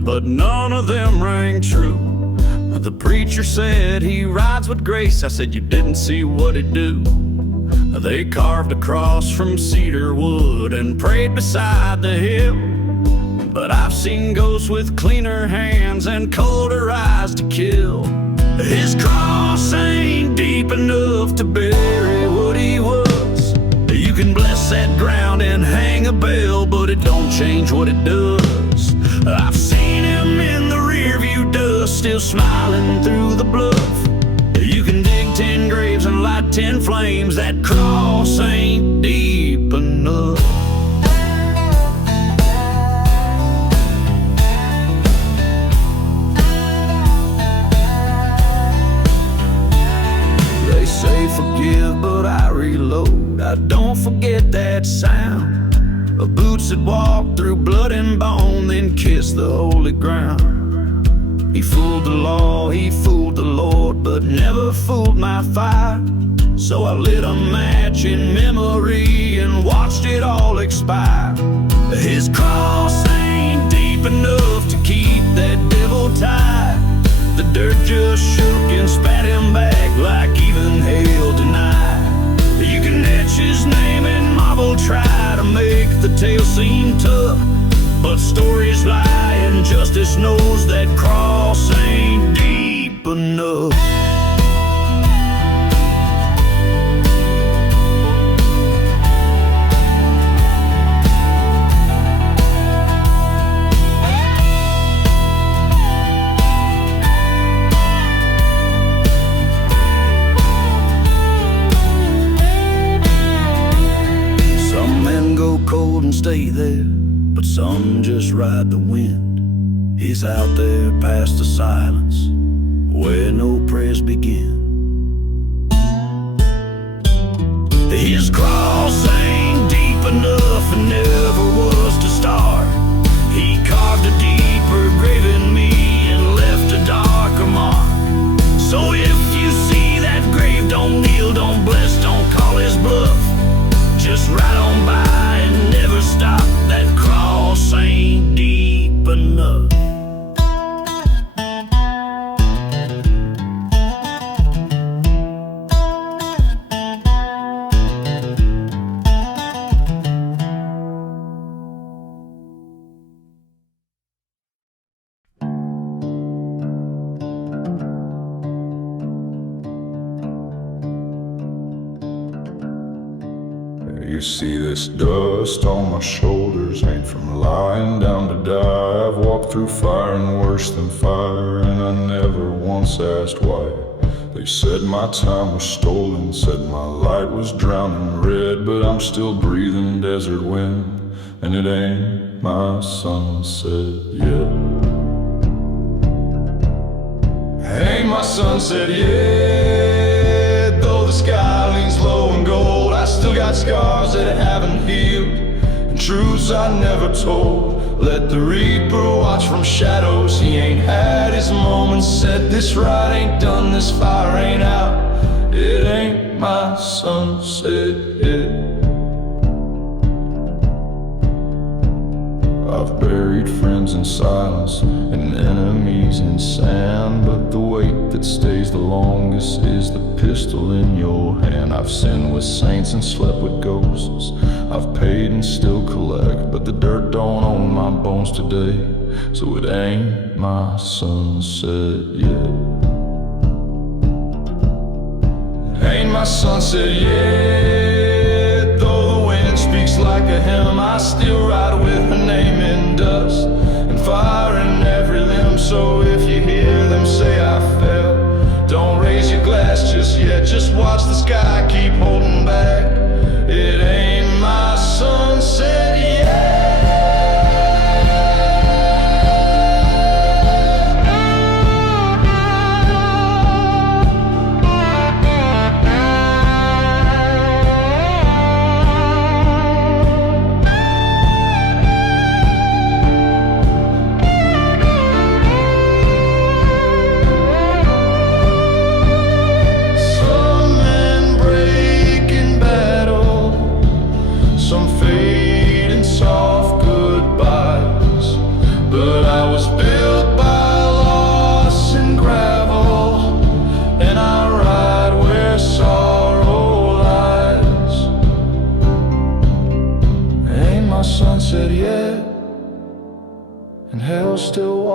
but none of them rang true. The preacher said he rides with grace. I said, you didn't see what he'd do. They carved a cross from cedar wood and prayed beside the hill. But I've seen ghosts with cleaner hands and colder eyes to kill. His cross ain't deep enough to bury what he was. You can bless that ground and hang a bell, but it don't change what it does. I've seen him in the rearview dust, still smiling through the bluff. You can dig 10 graves and light 10 flames, that cross ain't deep enough. They say forgive, but I reload. I don't forget that sound of boots that walk through blood and bone, then kiss the holy ground. He fooled the law, he fooled the Lord, but never fooled my fire. So I lit a match in memory and watched it all expire. His cross ain't deep enough to keep that devil tied. The dirt just shook and spat him back like even hell denied. You can etch his name in marble, try to make the tale seem tough, but stories lie and justice knows that cross ain't deep enough. Some men go cold and stay there, but some just ride the wind. He's out there past the silence, where no prayers begin. His cross ain't deep enough and never was to start. He carved a deeper grave in me and left a darker mark. So if you see that grave, don't kneel, don't bless, don't call his bluff. Just ride on by and never stop. That cross ain't deep enough. You see this dust on my shoulders ain't from lying down to die. I've walked through fire and worse than fire, and I never once asked why. They said my time was stolen, said my light was drowning red, but I'm still breathing desert wind, and it ain't my sunset yet. Ain't my sunset yet, though the sky leans low and gold. I still got scars that haven't healed, and truths I never told. Let the Reaper watch from shadows, he ain't had his moments. Said this ride ain't done, this fire ain't out. It ain't my sunset yet. I've buried friends in silence and enemies in sand, but the weight that stays the longest is the pistol in your hand. I've sinned with saints and slept with ghosts. I've paid and still collect, but the dirt don't own my bones today, so it ain't my sunset yet. Ain't my sunset yet, though the wind speaks like a hymn. I still ride with her name in dust and fire in every limb. So if you hear them say I fell, don't raise your glass just yet. Just watch the sky keep holding back. It ain't my sunset yet. Some men break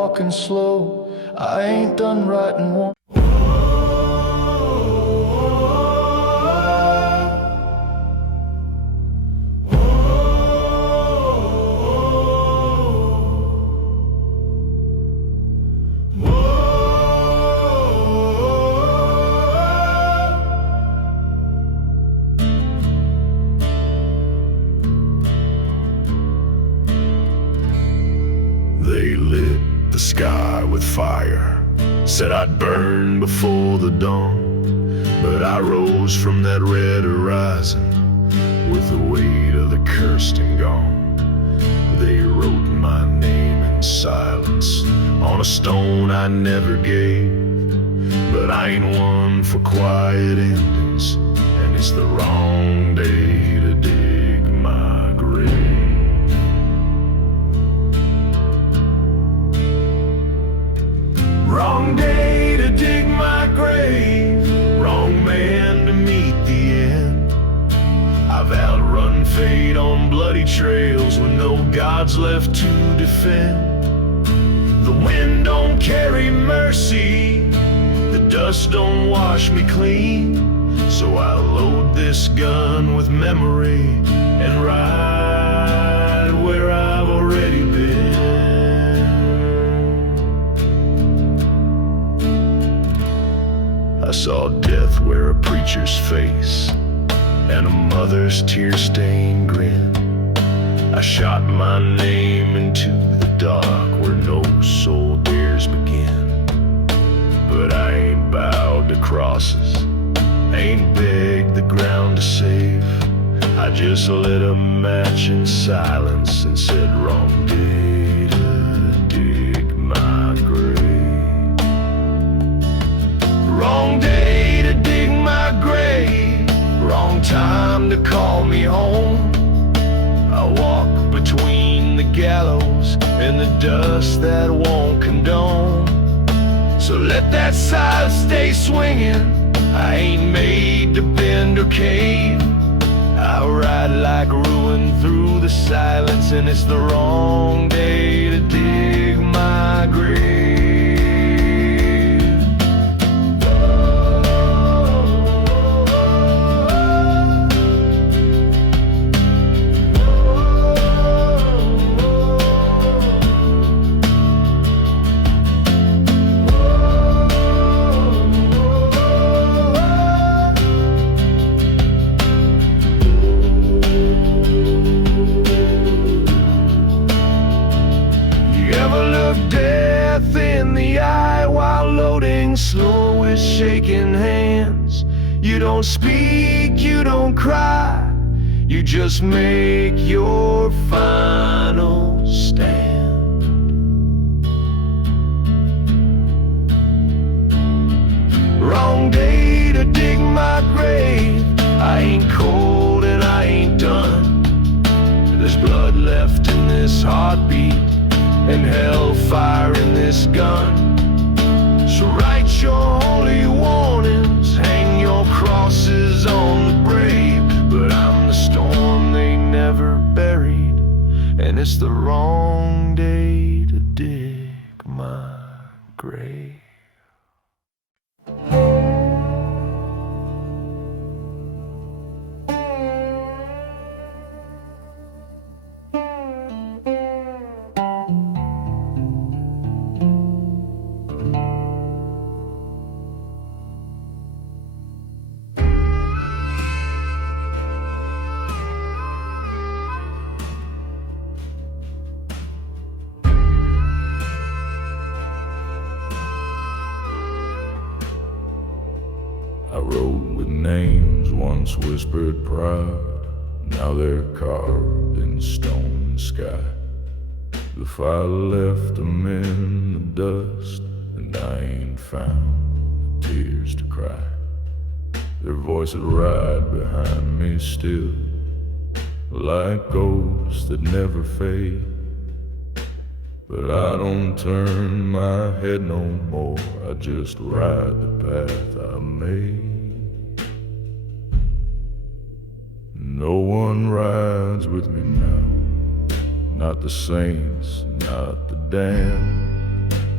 walking slow. I ain't done writing one. They lit the sky with fire, said I'd burn before the dawn. But I rose from that red horizon with the weight of the cursed and gone. They wrote my name in silence on a stone I never gave. But I ain't one for quiet endings, and it's the wrong day to dig my grave. Wrong day to dig my grave, wrong man to meet the end. I've outrun fate on bloody trails with no gods left to defend. The wind don't carry mercy, the dust don't wash me clean. So I load this gun with memory and ride where I've already been. I saw death wear a preacher's face and a mother's tear-stained grin. I shot my name into the dark where no soul dares begin. But I ain't bowed to crosses, ain't begged the ground to save. I just lit a match in silence and said, wrong day to dig my grave. Wrong day to dig my grave, wrong time to call me home. I walk between the gallows and the dust that won't condone. So let that scythe stay swinging, I ain't made to bend or cave. I ride like ruin through the silence, and it's the wrong day to dig my grave. Death in the eye while loading slow with shaking hands. You don't speak, you don't cry, you just make your final stand. Wrong day to dig my grave, I ain't cold and I ain't done. There's blood left in this heartbeat and hellfire in this gun. So write your holy warnings, hang your crosses on the brave. But I'm the storm they never buried, and it's the wrong day to dig my grave. I wrote with names once whispered proud, now they're carved in stone and sky. The fire left them in the dust, and I ain't found the tears to cry. Their voices ride behind me still, like ghosts that never fade. But I don't turn my head no more, I just ride the path I made. No one rides with me now, not the saints, not the damned.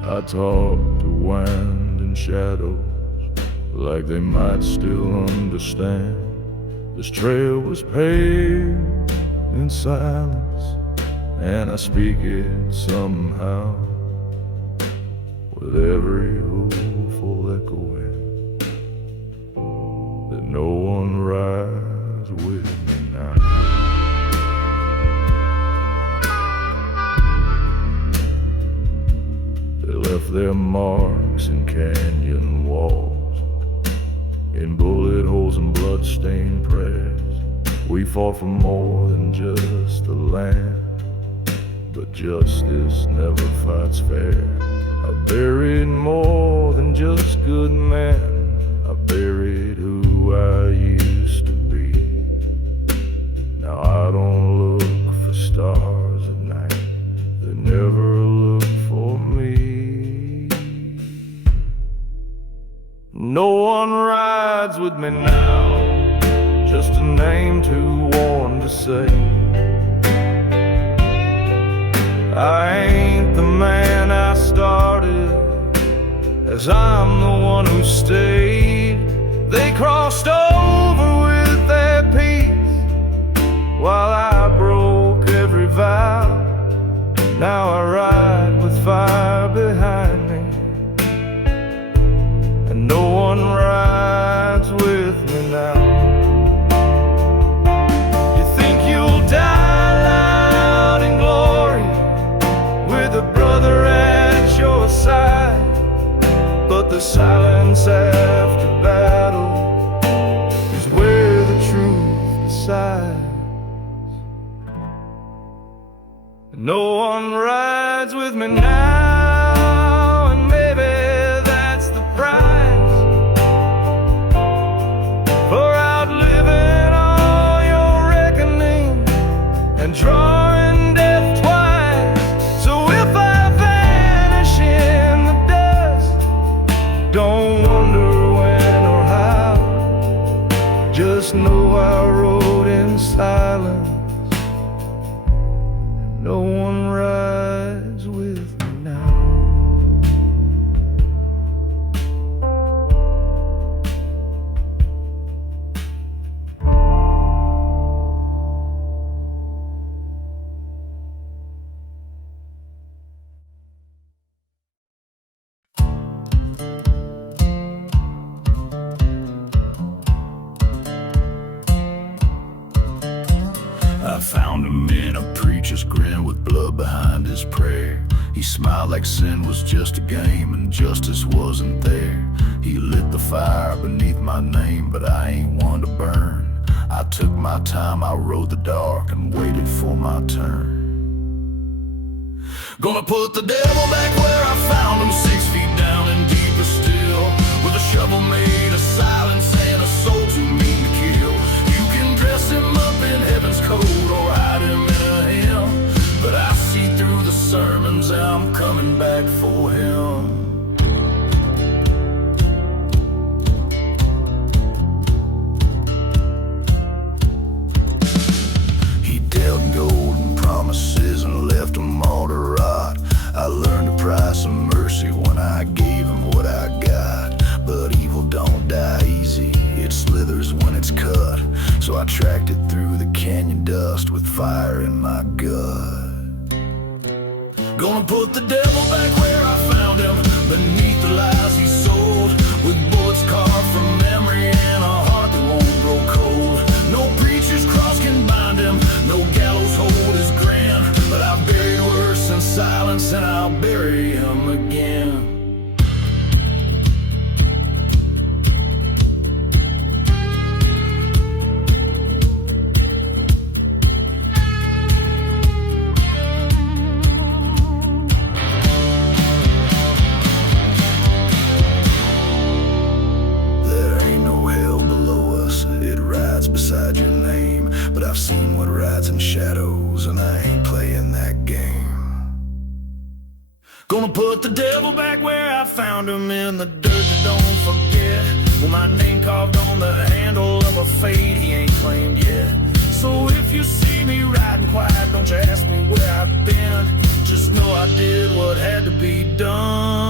I talk to wind and shadows like they might still understand. This trail was paved in silence, and I speak it somehow with every hopeful echoing that no one rides with me now. They left their marks in canyon walls, in bullet holes and blood-stained prayers. We fought for more than just the land, but justice never fights fair. I buried more than just good men. I buried who I used to be. Now I don't look for stars at night, they never look for me. No one rides with me now, just a name too worn to say. I ain't the man I started, as I'm the one who stayed. They crossed over with their peace, while I broke every vow. Now I ride with fire behind me, and no one rides with me now. You think you'll die loud in glory with a brother at your side, but the silence after battle is where the truth decides. No one rides with me now, and maybe that's the price for outliving all your reckoning and drawing death twice. So if I vanish in the dust, don't wonder when or how, just know I rode in silence. No one rides with me now. I found him in a preacher's grin with blood behind his prayer. He smiled like sin was just a game and justice wasn't there. He lit the fire beneath my name, but I ain't one to burn. I took my time, I rode the dark and waited for my turn. Gonna put the devil back where I found him, 6 feet down and deeper still, with a shovel made of silence and a soul too mean to kill. You can dress him up in heaven's code or hide him in a hymn, but I see through the sermons, I'm coming back for him. He dealt in golden promises and left them all to rot. I learned the price of mercy when I gave him what I got. But evil don't die easy, it slithers when it's cut. So I tracked it through the canyon dust with fire in my gut. Gonna put the devil back where I found him, beneath the lies he sold, with bullets carved from memory and a heart that won't grow cold. No preacher's cross can bind him, no gallows hold his grin, but I've buried worse in silence and I'll bury him again. Beside your name, but I've seen what rides in shadows, and I ain't playing that game. Gonna put the devil back where I found him, in the dirt that don't forget, with my name carved on the handle of a fate he ain't claimed yet. So if you see me riding quiet, don't you ask me where I've been, just know I did what had to be done.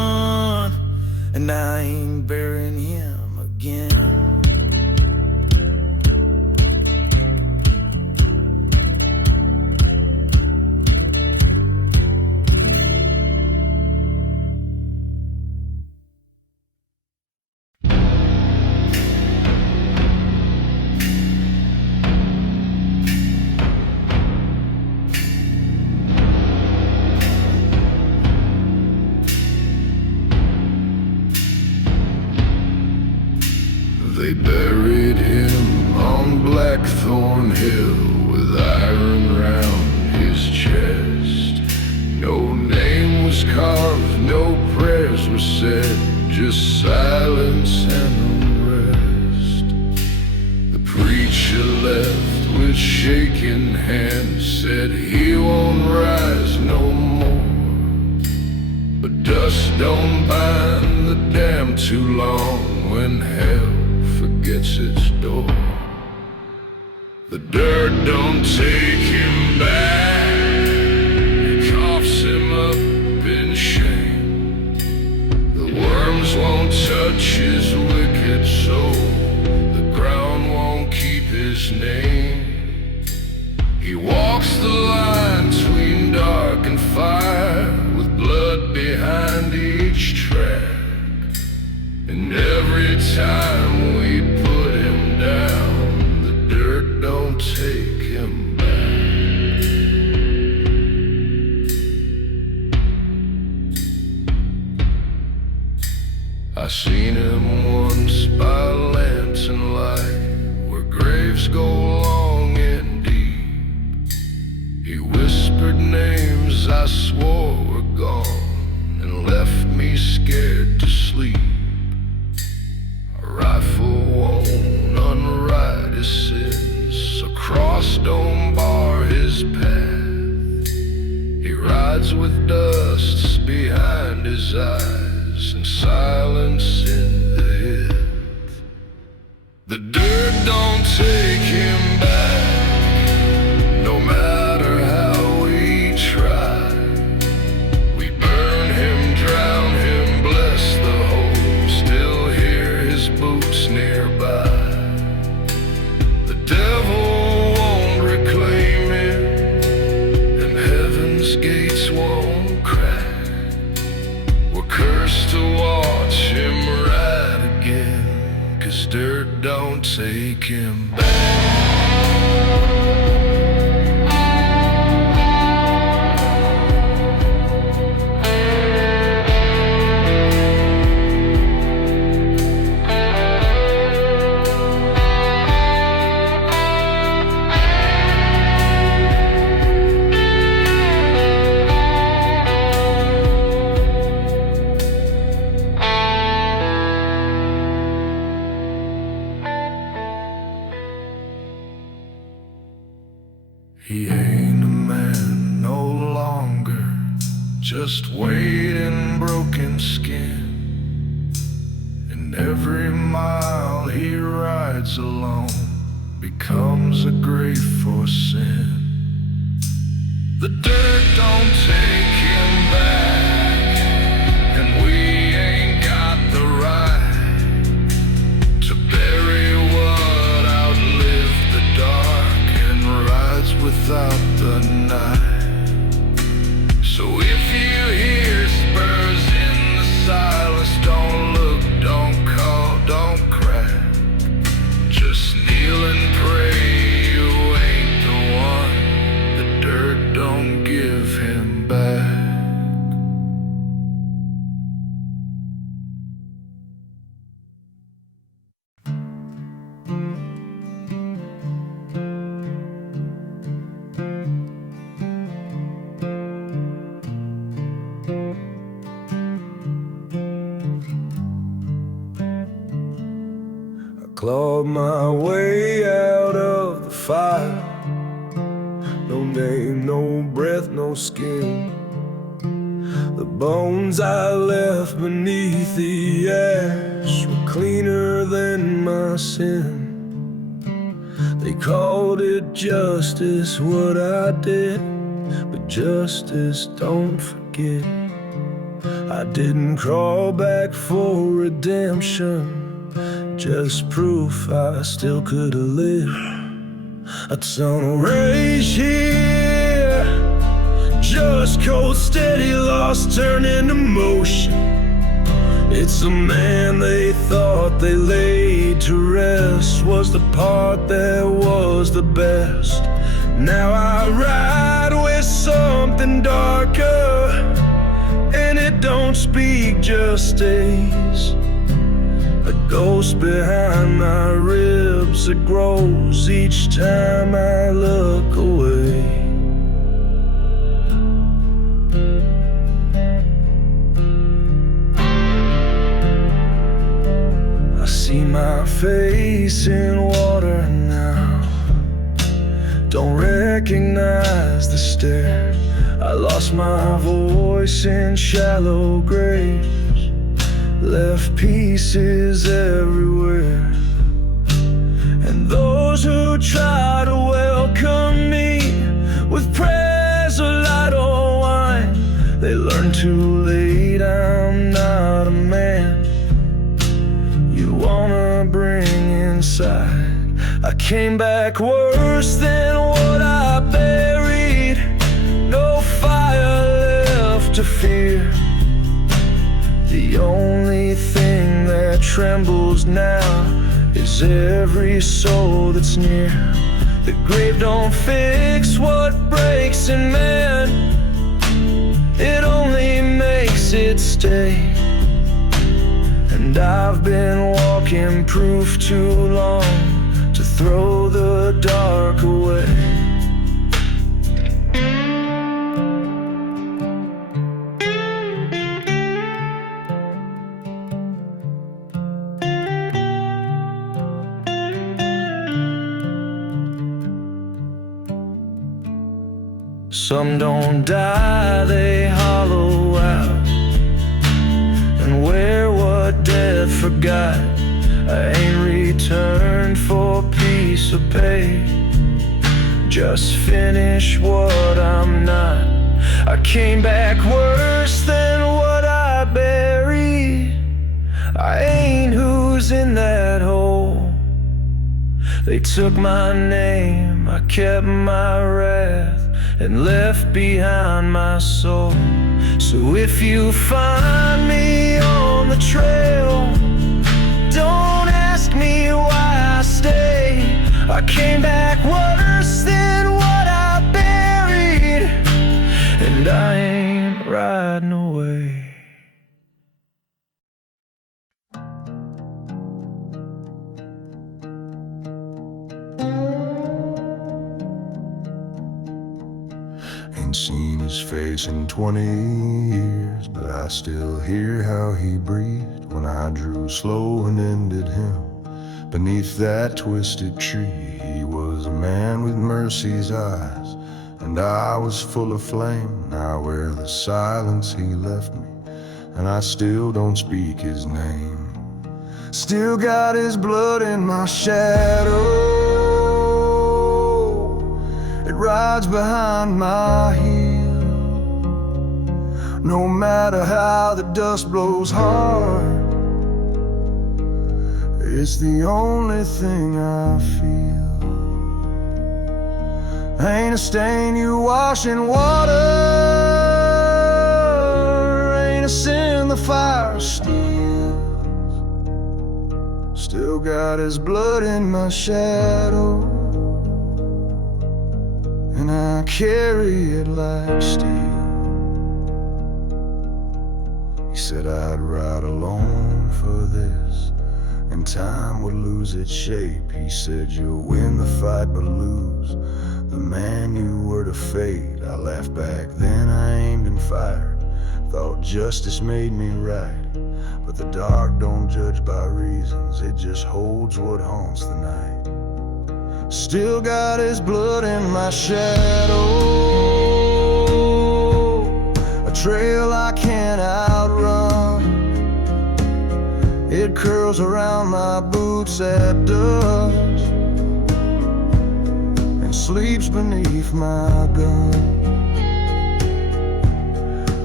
and I ain't burying him again. They buried him on Blackthorn Hill with iron round his chest. No name was carved, no prayers were said, just silence and unrest. The preacher left with shaking hands, said he won't rise no more. But dust don't bind the dam too long when hell forgets its door. The dirt don't take him back, it coughs him up in shame. The worms won't touch his wicked soul, the ground won't keep his name. He walks the line between dark and fire, with blood behind each track. And every time we put him down, the dirt don't take him back. I seen him once by lantern light, where graves go long and deep. He whispered names I swore were gone, and left me scared to sleep. Rifle won't unwrite his sins, a cross don't bar his path. He rides with dust behind his eyes and silence in the head. The dirt don't take him back, no matter how we try. We burn him, drown him, bless the hope, still hear his boots nearby. The devil won't reclaim him, and heaven's gates won't crack. We're cursed to watch him ride again, 'cause dirt don't take him back. He ain't a man no longer, just weight and broken skin. And every mile he rides alone becomes a grave for sin. The dirt don't take him back, and we ain't got the right to bury what outlived the dark and rides without the night. So if you hear spurs in the silence, don't look, don't call, don't crack. Just kneel and pray you ain't the one. The dirt don't give him back. Clawed my way out of the fire. No name, no breath, no skin. The bones I left beneath the ash were cleaner than my sin. They called it justice, what I did, but justice don't forget. I didn't crawl back for redemption, just proof I still could have lived. A tunnel race here, just cold steady loss turned into motion. It's a man they thought they laid to rest, was the part that was the best. Now I ride with something darker, and it don't speak, just stays. A ghost behind my ribs that grows each time I look away. I see my face in water now, don't recognize the stare. I lost my voice in shallow graves, left pieces everywhere. And those who try to welcome me with prayers or light or wine, they learn too late I'm not a man you wanna bring inside. I came back worse than what I buried, no fire left to fear. The only thing that trembles now is every soul that's near. The grave don't fix what breaks in man, it only makes it stay. And I've been walking proof too long to throw the dark away. Some don't die, they hollow out and wear what death forgot. I ain't returned for peace or pay, just finish what I'm not. I came back worse than what I buried, I ain't who's in that hole. They took my name, I kept my wrath, and left behind my soul. So if you find me on the trail, don't ask me why I stay. I came back worse than what I buried, and I ain't riding away. Ain't seen his face in 20 years, but I still hear how he breathed when I drew slow and ended him beneath that twisted tree. He was a man with mercy's eyes, and I was full of flame. Now where the silence he left me, and I still don't speak his name. Still got his blood in my shadow, it rides behind my heel. No matter how the dust blows hard, it's the only thing I feel. Ain't a stain you wash in water, ain't a sin the fire steals. Still got his blood in my shadow, and I carry it like steel. He said I'd ride alone for this, and time would lose its shape. He said you'll win the fight but lose the man you were to fate. I laughed back then, I aimed and fired, thought justice made me right. But the dark don't judge by reasons, it just holds what haunts the night. Still got his blood in my shadow, a trail I can't outrun. It curls around my boots at dusk and sleeps beneath my gun.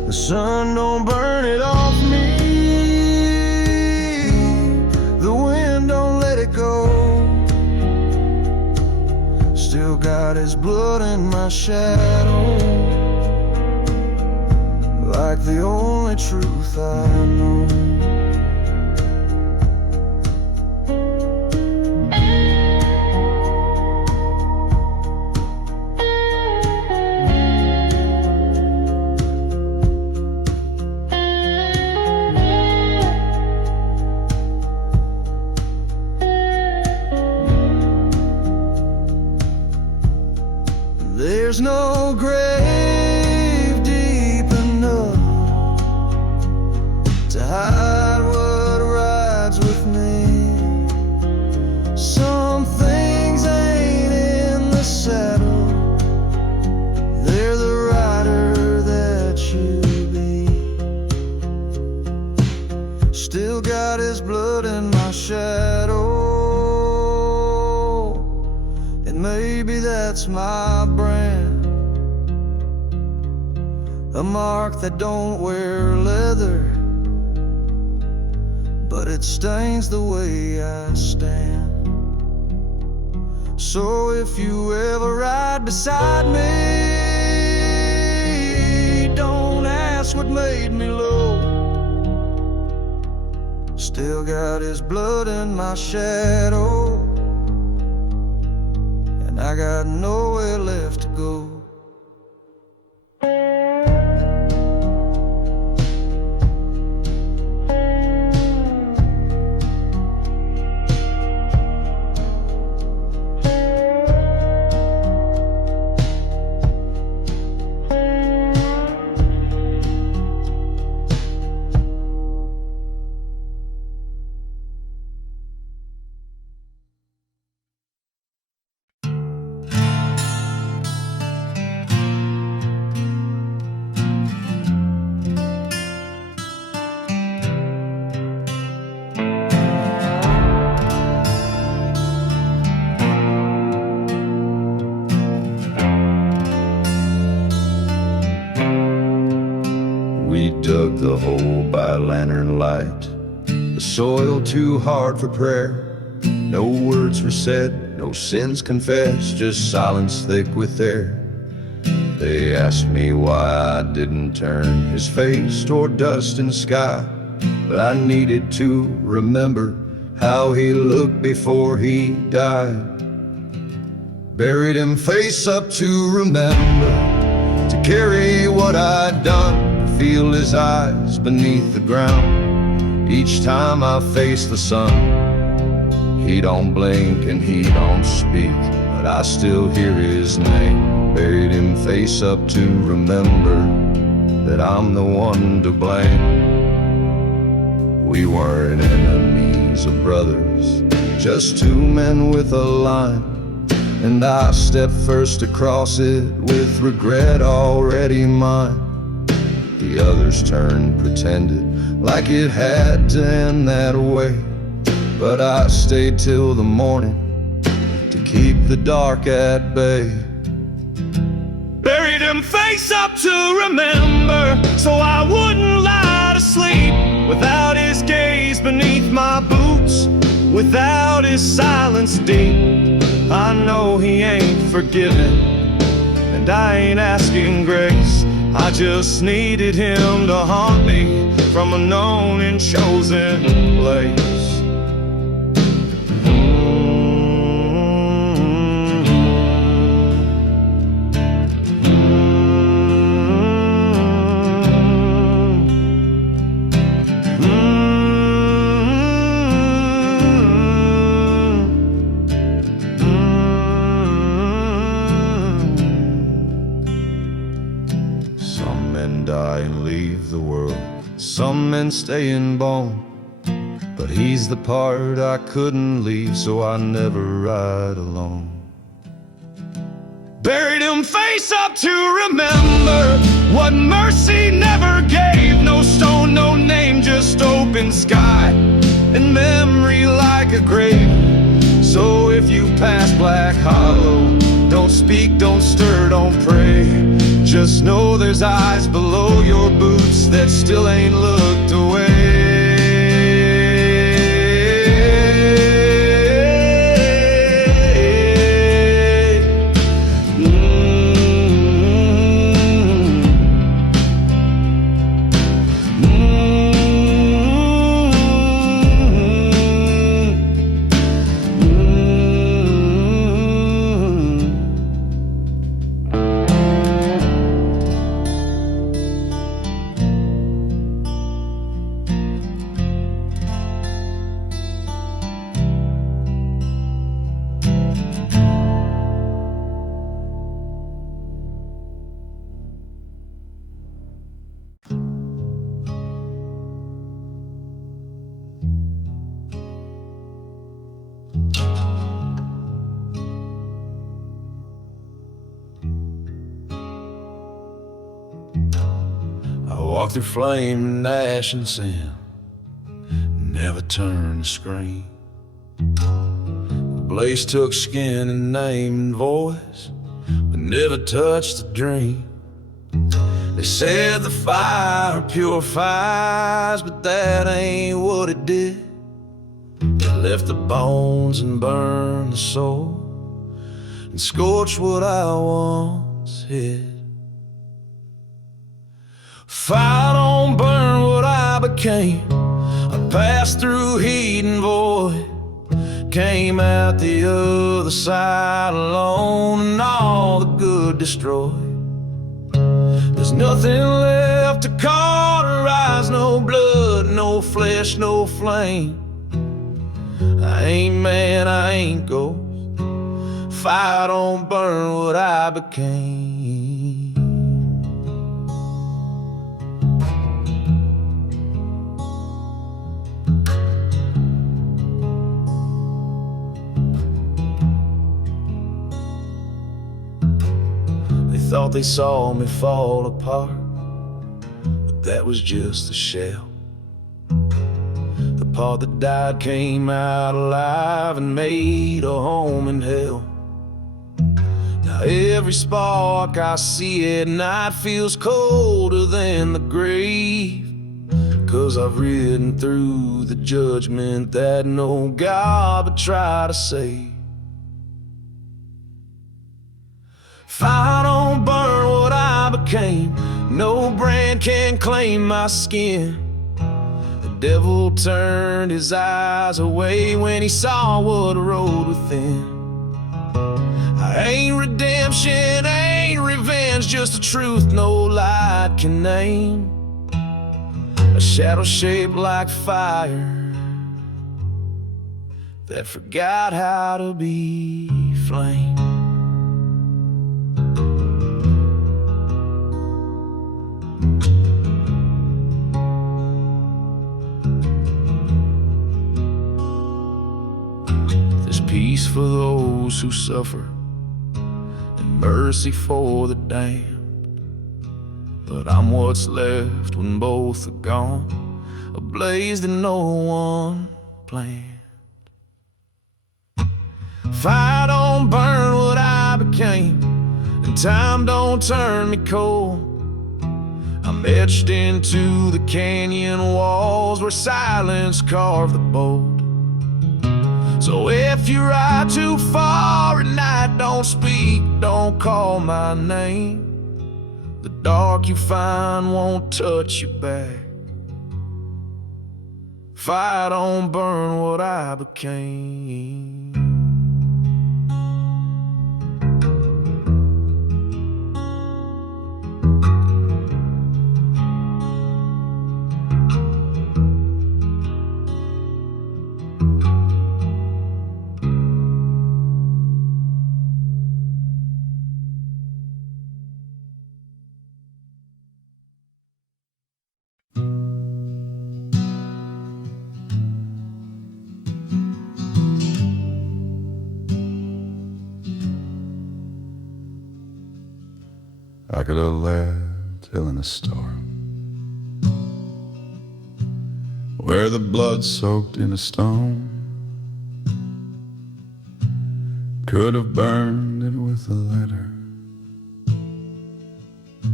The sun don't burn it off me, the wind don't let it go. Still got his blood in my shadow, like the only truth I know. There's no grave deep enough to hide what rides with me. Some things ain't in the saddle, they're the rider that you be. Still got his blood in my shadow, and maybe that's my brand. A mark that don't wear leather, but it stains the way I stand. So if you ever ride beside me, don't ask what made me low. Still got his blood in my shadow, and I got nowhere left to go. We dug the hole by lantern light, the soil too hard for prayer. No words were said, no sins confessed, just silence thick with air. They asked me why I didn't turn his face toward dust and sky, but I needed to remember how he looked before he died. Buried him face up to remember, to carry what I'd done, feel his eyes beneath the ground. Each time I face the sun, he don't blink and he don't speak, but I still hear his name. Buried him face up to remember that I'm the one to blame. We weren't enemies or brothers, just two men with a line, and I stepped first across it with regret already mine. The others turned, pretended like it had to end that way, but I stayed till the morning to keep the dark at bay. Buried him face up to remember, so I wouldn't lie to sleep. Without his gaze beneath my boots, without his silence deep, I know he ain't forgiven, and I ain't asking grace. I just needed him to haunt me from a known and chosen place. Some men die and leave the world, some men stay in bone, but he's the part I couldn't leave, so I never ride alone. Buried him face up to remember what mercy never gave. No stone, no name, just open sky and memory like a grave. So if you pass Black Hollow, don't speak, don't stir, don't pray. Just know there's eyes below your boots that still ain't looked away. I walked through flame and ash and sin, never turned the screen. The blaze took skin and name and voice, but never touched the dream. They said the fire purifies, but that ain't what it did. It left the bones and burned the soul, and scorched what I once hid. Fire don't burn what I became. I passed through heat and void, came out the other side alone, and all the good destroyed. There's nothing left to cauterize, no blood, no flesh, no flame. I ain't man, I ain't ghost. Fire don't burn what I became. They thought they saw me fall apart, but that was just a shell. The part that died came out alive and made a home in hell. Now every spark I see at night feels colder than the grave, 'cause I've ridden through the judgment that no God would try to save. Fire don't burn what I became. No brand can claim my skin. The devil turned his eyes away when he saw what rode within. I ain't redemption, ain't revenge, just the truth no light can name. A shadow shaped like fire that forgot how to be flame. There's peace for those who suffer, and mercy for the damned. But I'm what's left when both are gone, a blaze that no one planned. Fire don't burn what I became, and time don't turn me cold. I'm etched into the canyon walls where silence carved the bold. So if you ride too far at night, don't speak, don't call my name. The dark you find won't touch you back. Fire don't burn what I became. I could have lived till in a storm where the blood soaked in a stone could have burned it with a letter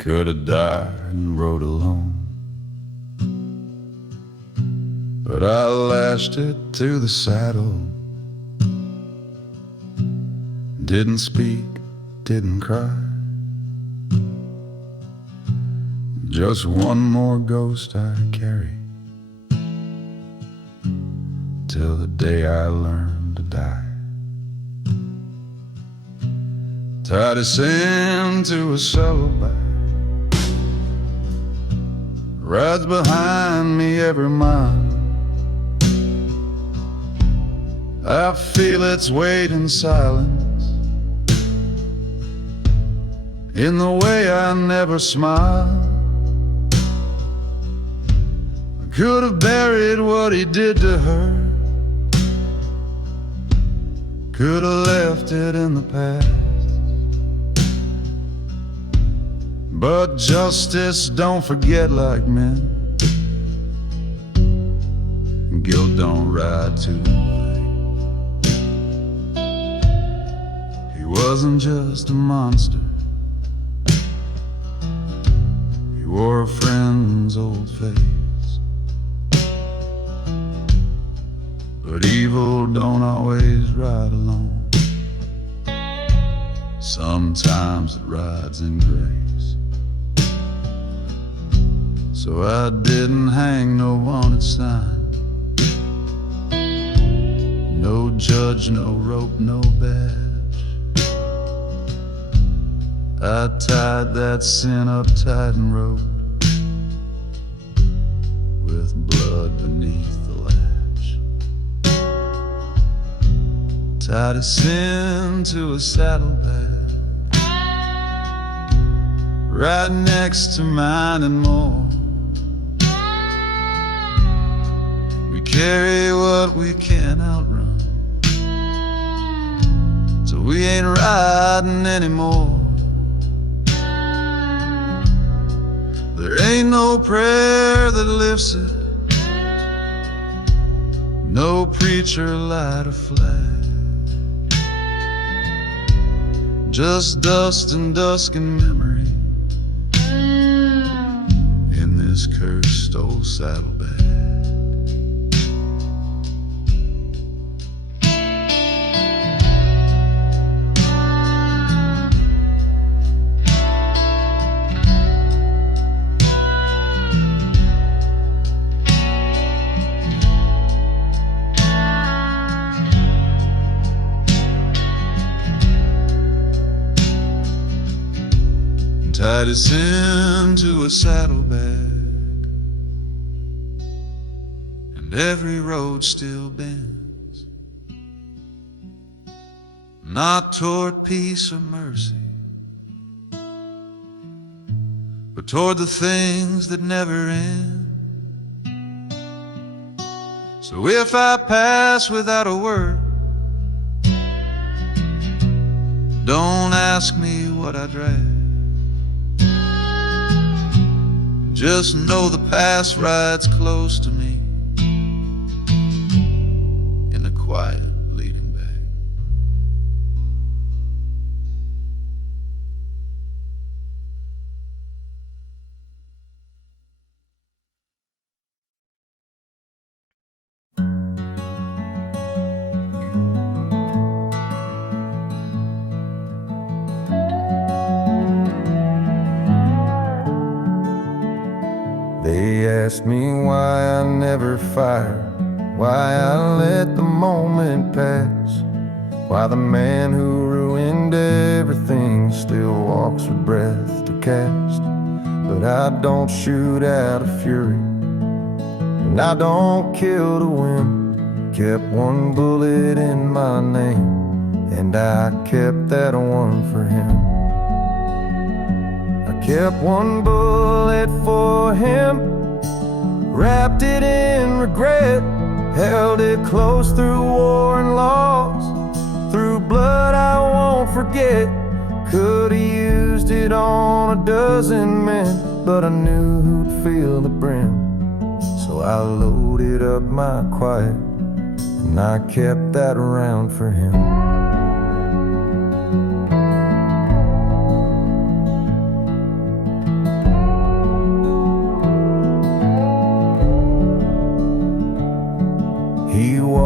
could have died and rode alone, but I lashed it to the saddle. Didn't speak, didn't cry. Just one more ghost I carry, till the day I learned to die. Tied his hand to a saddlebag, rides behind me every mile. I feel its weight in silence, in the way I never smile. I could have buried what he did to her, could have left it in the past. But justice don't forget like men, guilt don't ride too late. He wasn't just a monster, he wore a friend's old face. But evil don't always ride alone, sometimes it rides in grace. So I didn't hang no wanted sign, no judge, no rope, no badge. I tied that sin up tight and rode, with blood beneath the latch. Tied a sin to a saddlebag, right next to mine and more. Carry what we can't outrun, so we ain't riding anymore. There ain't no prayer that lifts it, no preacher light a flag, just dust and dusk and memory in this cursed old saddlebag. Tied us into a saddlebag, and every road still bends, not toward peace or mercy, but toward the things that never end. So if I pass without a word, don't ask me what I drag. Just know the past rides close to me in a quiet leading bag. They asked me why I never fired, why I let the moment pass, why the man who ruined everything still walks with breath to cast. But I don't shoot out of fury, and I don't kill to win. Kept one bullet in my name, and I kept that one for him. Kept one bullet for him, wrapped it in regret, held it close through war and loss, through blood I won't forget. Could've used it on a dozen men, but I knew who'd feel the brim. So I loaded up my quiet, and I kept that round for him.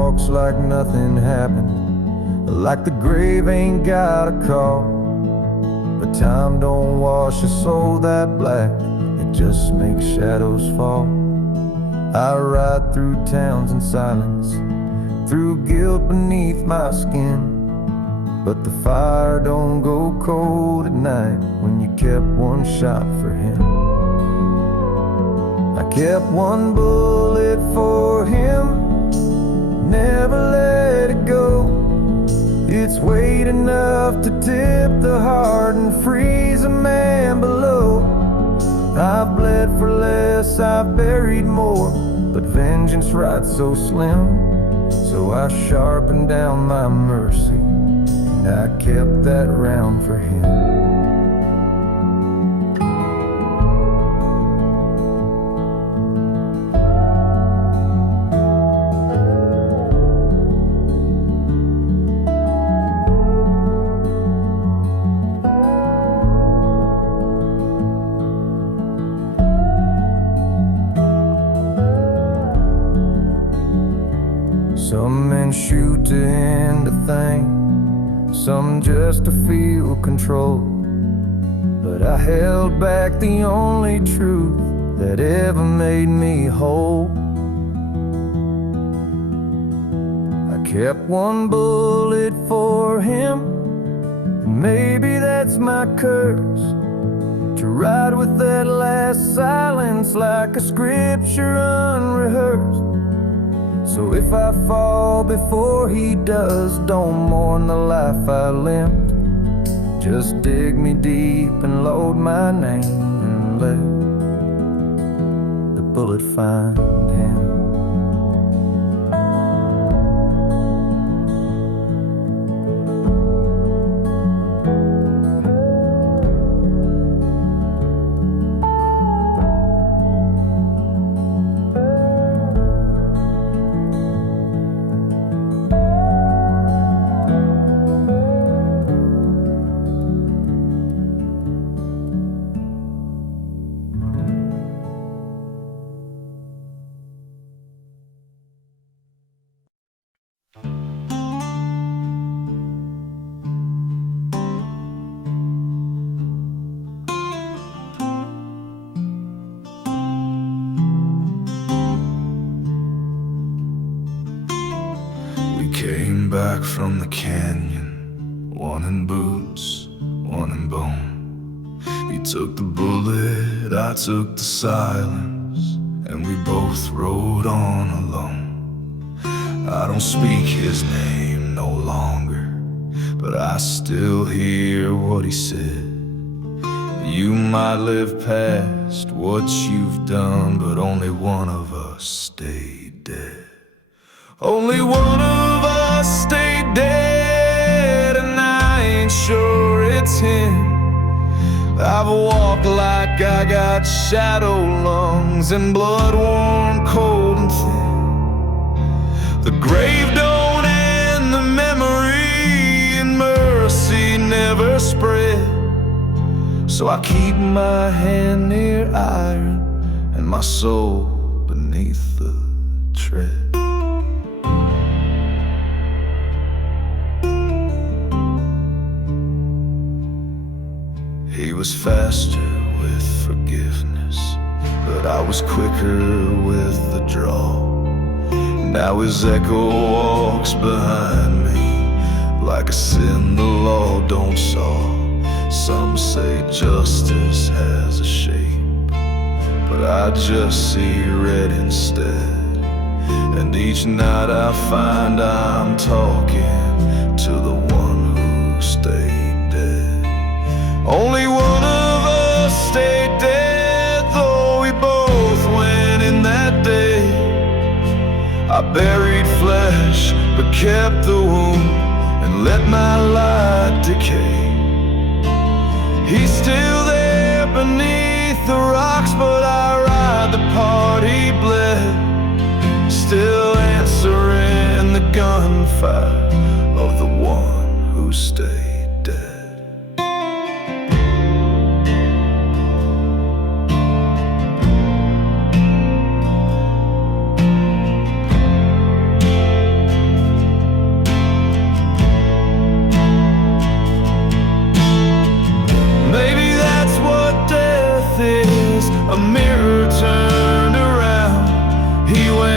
walks like nothing happened, like the grave ain't got a call. But time don't wash a soul that black, it just makes shadows fall. I ride through towns in silence, through guilt beneath my skin. But the fire don't go cold at night when you kept one shot for him. I kept one bullet for him, never let it go. It's weight enough to tip the heart and freeze a man below. I've bled for less, I've buried more, but vengeance rides so slim. So I sharpened down my mercy, and I kept that round for him. Some men shoot to end a thing, some just to feel control. But I held back the only truth that ever made me whole. I kept one bullet for him, and maybe that's my curse, to ride with that last silence like a scripture unrehearsed. So if I fall before he does, don't mourn the life I lived. Just dig me deep and load my name, and let the bullet find him. Came back from the canyon, one in boots, one in bone. He took the bullet, I took the silence, and we both rode on alone. I don't speak his name no longer, but I still hear what he said. You might live past what you've done, but only one of us stayed dead. Only one of us stayed dead, and I ain't sure it's him. I've walked like I got shadow lungs and blood worn cold and thin. The grave don't end the memory, and mercy never spread. So I keep my hand near iron and my soul beneath the tread. He was faster with forgiveness, but I was quicker with the draw. Now his echo walks behind me like a sin the law don't saw. Some say justice has a shape, but I just see red instead. And each night I find I'm talking to the one who stayed dead. Only one of us stayed dead, though we both went in that day. I buried flesh, but kept the wound and let my light decay. He's still there beneath the rocks, but I ride the part he bled, still answering the gunfire of the one who stayed dead.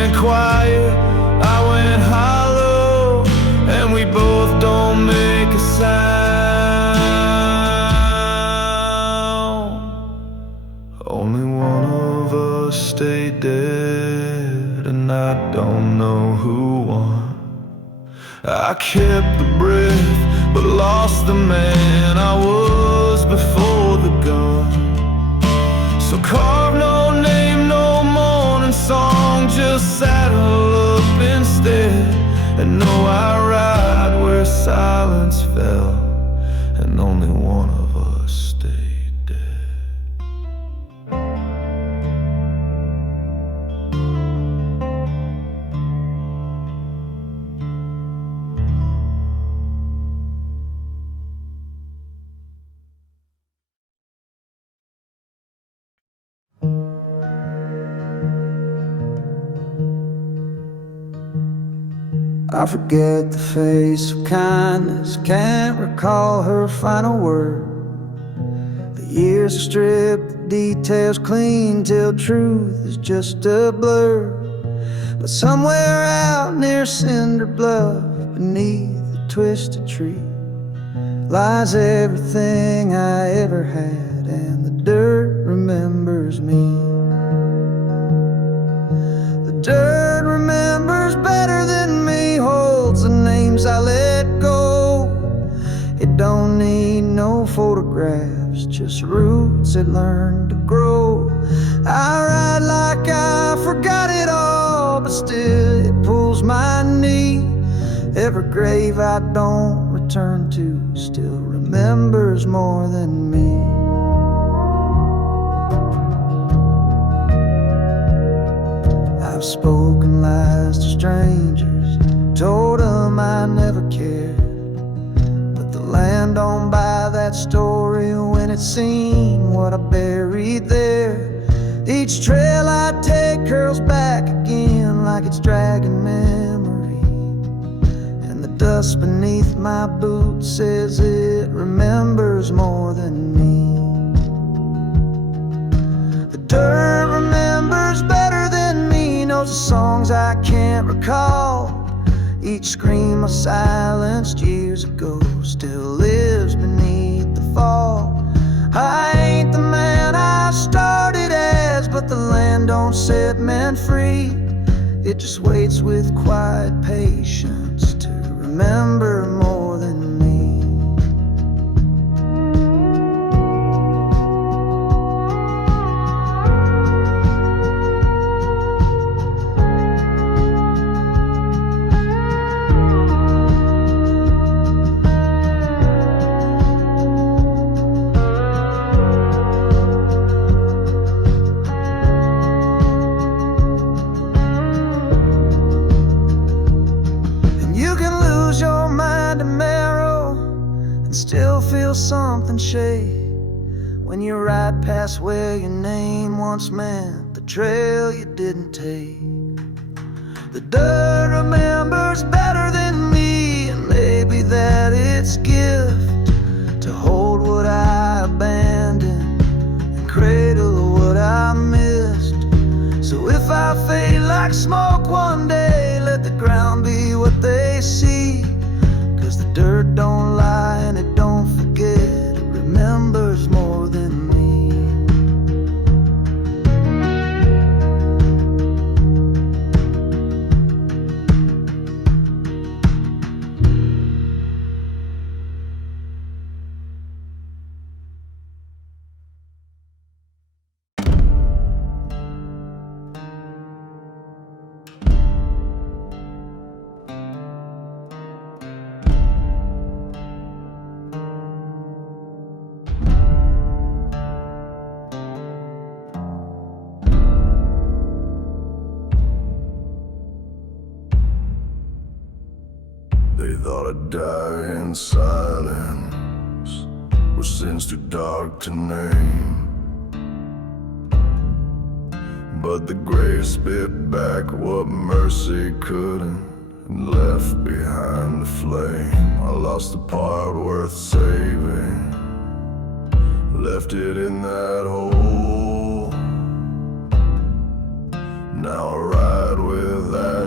went quiet, I went hollow, and we both don't make a sound. Only one of us stayed dead, and I don't know who won. I kept the breath, but lost the man I was before the gun. So carve no name, no mourning song, just saddle up instead. And know I ride where silence fell, and only one of us stayed dead. I forget the face of kindness, can't recall her final word. The years have stripped the details clean till truth is just a blur. But somewhere out near Cinder Bluff, beneath the twisted tree, lies everything I ever had, and the dirt remembers me. The dirt remembers better than me, holds the names I let go. It don't need no photographs, just roots that learn to grow. I ride like I forgot it all, but still it pulls my knee. Every grave I don't return to still remembers more than me. I've spoken lies to strangers, told them I never cared, but the land don't buy that story when it's seen what I buried there. Each trail I take curls back again like it's dragging memory, and the dust beneath my boots says it remembers more than me. The dirt remembers better than me, knows the songs I can't recall. Each scream I silenced years ago still lives beneath the fall. I ain't the man I started as, but the land don't set men free. It just waits with quiet patience to remember more than me. Something shake when you ride past where your name once meant the trail you didn't take. The dirt remembers better than me, and maybe that it's gift to hold what I abandoned and cradle what I missed. So if I fade like smoke one day, let the ground be what they see, 'cause the dirt don't lie and it don't forget, it remembers more than me. They thought I'd die in silence, were sins too dark to name. But the grave spit back what mercy couldn't, and left behind the flame. I lost the part worth saving, left it in that hole. Now I ride with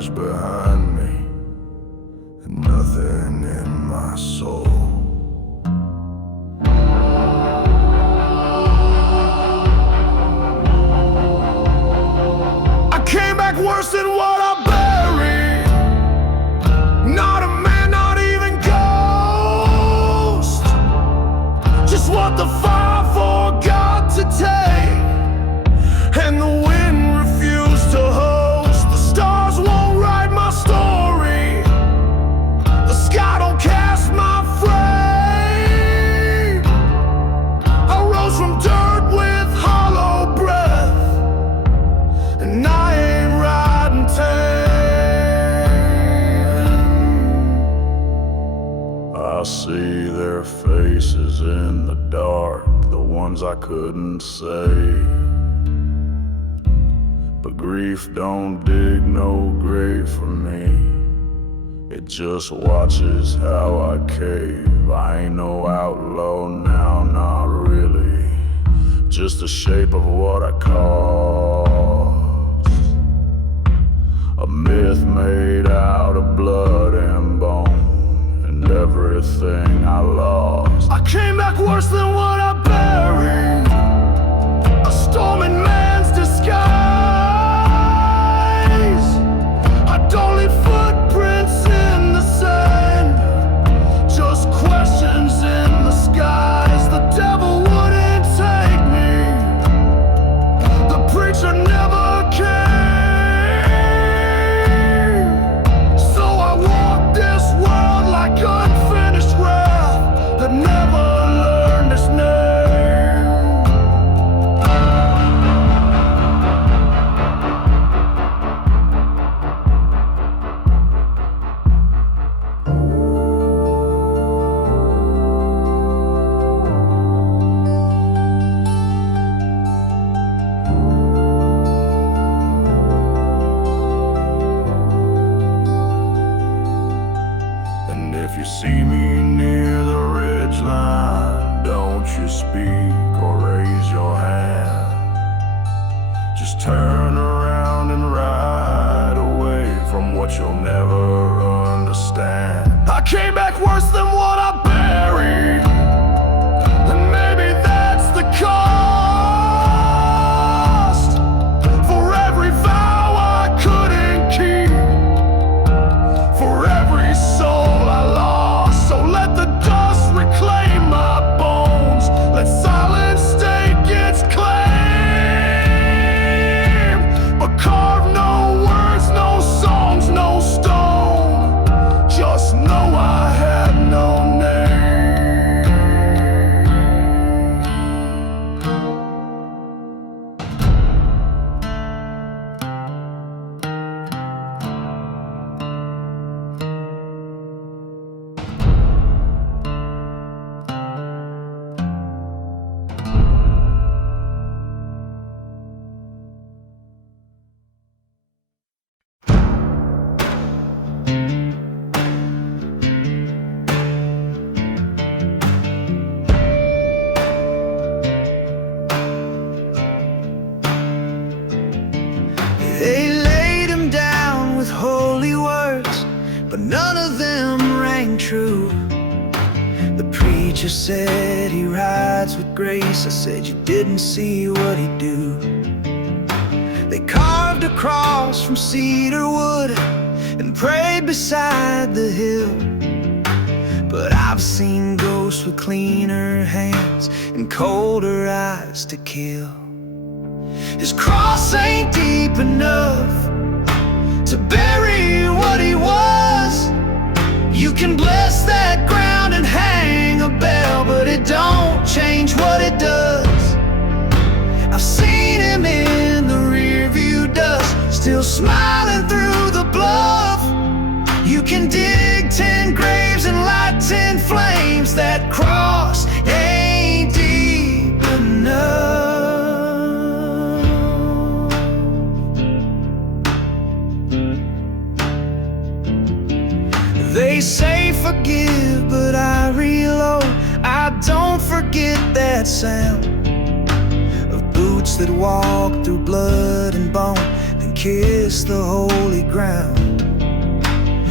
scars behind me and nothing in my soul. I came back worse than what I buried. Not a man, not even ghost. Just what the fire forgot to take, and the wind refused to host. The stars won't write my story. The sky don't cast my frame. I rose from dirt with hollow breath, and I ain't riding tame. I see their faces in the dark, the ones I couldn't save. But grief don't dig no grave for me. It just watches how I cave. I ain't no outlaw now, not really. Just the shape of what I caused. A myth made out of blood and bone, and everything I lost. I came back worse than what I buried. A storm in man's disguise. I don't leave footprints in the sand, just questions in the skies. The devil wouldn't take me. The preacher never came. So I walk this world like unfinished wrath that never learned its name. And if you see me near the ridgeline, don't you speak or raise your hand. Just turn around and ride away from what you'll never understand. I came back worse than what I buried, and maybe that's the cost for every vow I couldn't keep, for every soul I lost. So let the dust reclaim my bones. Let silence stake its claim. But carve no words, no songs, no stone. Just know I had no name. They laid him down with holy words, but none of them rang true. The preacher said he rides with grace. I said you didn't see what he do. They carved a cross from cedar wood and prayed beside the hill. But I've seen ghosts with cleaner hands and colder eyes to kill. His cross ain't deep enough to bury what he was. You can bless that ground and hang a bell, but it don't change what it does. I've seen him in the rearview dust, still smiling through the bluff. You can dig 10 graves and light 10 flames. That cross ain't deep enough. They say forgive, but I reload. I don't forget that sound of boots that walk through blood and bone, then kiss the holy ground.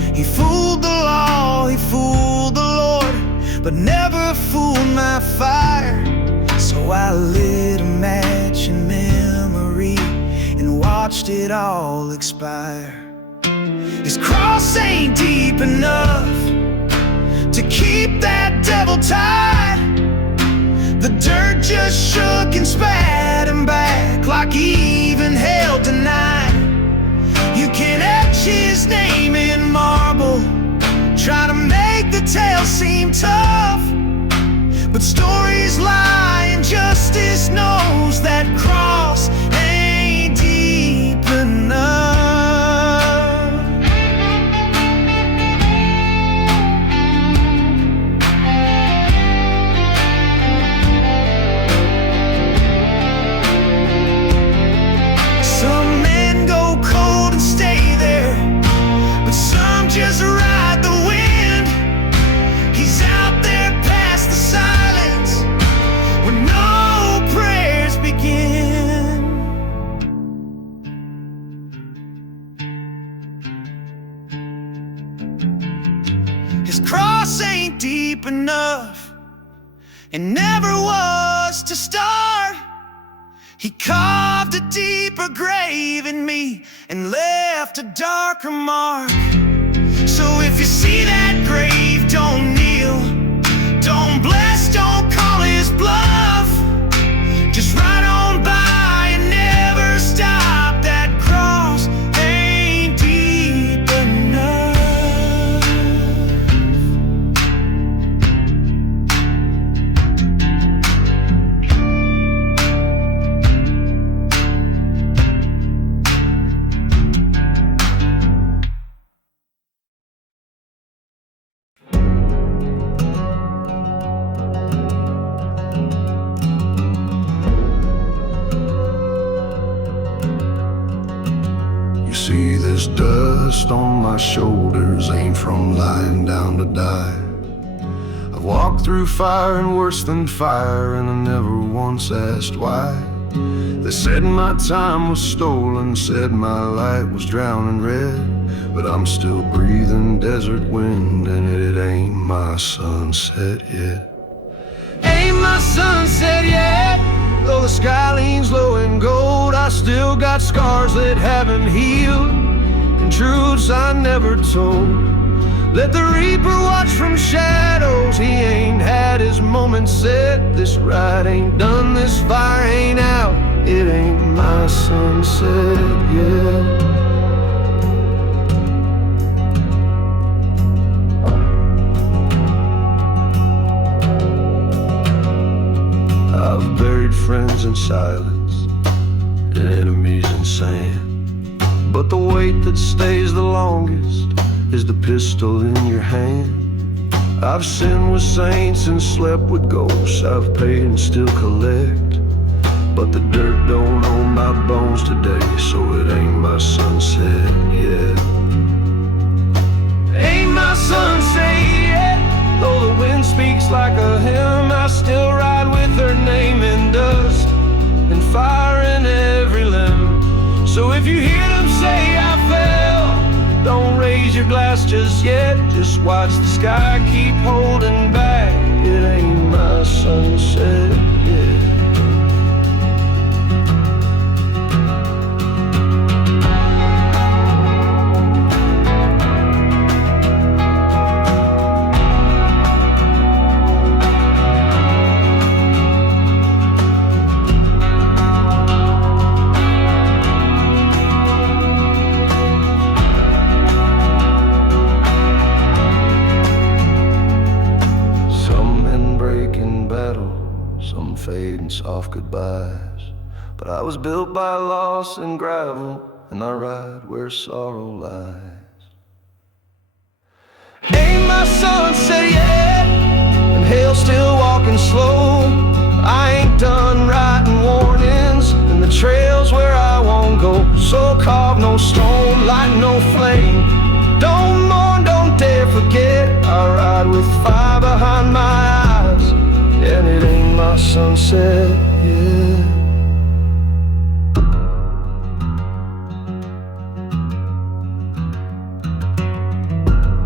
He fooled the law, he fooled the Lord, but never fooled my fire. So I lit a match in memory and watched it all expire. His cross ain't deep enough to keep that devil tied. The dirt just shook and spat him back like even hell denied. You can etch his name in marble, try to make the tale seem tough, but stories lie and justice knows that cross ain't deep enough. Some men go cold and stay there, but some just ride the wind. He's out there past the silence where no prayers begin. His cross ain't deep enough, and never was to start. He carved a deeper grave in me and left a darker mark. So if you see that grave, don't kneel, don't bless, don't call his bluff. Just ride on by and never stop. That cross ain't deep enough. See this dust on my shoulders ain't from lying down to die. I've walked through fire and worse than fire, and I never once asked why. They said my time was stolen, said my light was drowning red, but I'm still breathing desert wind, and it ain't my sunset yet. Ain't my sunset yet. Though the sky leans low in gold, I still got scars that haven't healed and truths I never told. Let the reaper watch from shadows, he ain't had his moment set. This ride ain't done, this fire ain't out, it ain't my sunset yet. I've buried friends in silence and enemies in sand, but the weight that stays the longest is the pistol in your hand. I've sinned with saints and slept with ghosts, I've paid and still collect, but the dirt don't own my bones today, so it ain't my sunset yet. Ain't my sunset yet. Though the wind speaks like a hymn, I still ride with her name in dust and fire in every limb. So if you hear them say I fell, don't raise your glass just yet. Just watch the sky keep holding back, it ain't my sunset yet. Fading soft goodbyes, but I was built by loss and gravel, and I ride where sorrow lies. Ain't my sunset yet, and hell still walking slow. I ain't done writing warnings in the trails where I won't go. So carve no stone, light no flame. Don't mourn, don't dare forget. I ride with fire behind my eyes, and it ain't my sunset yet.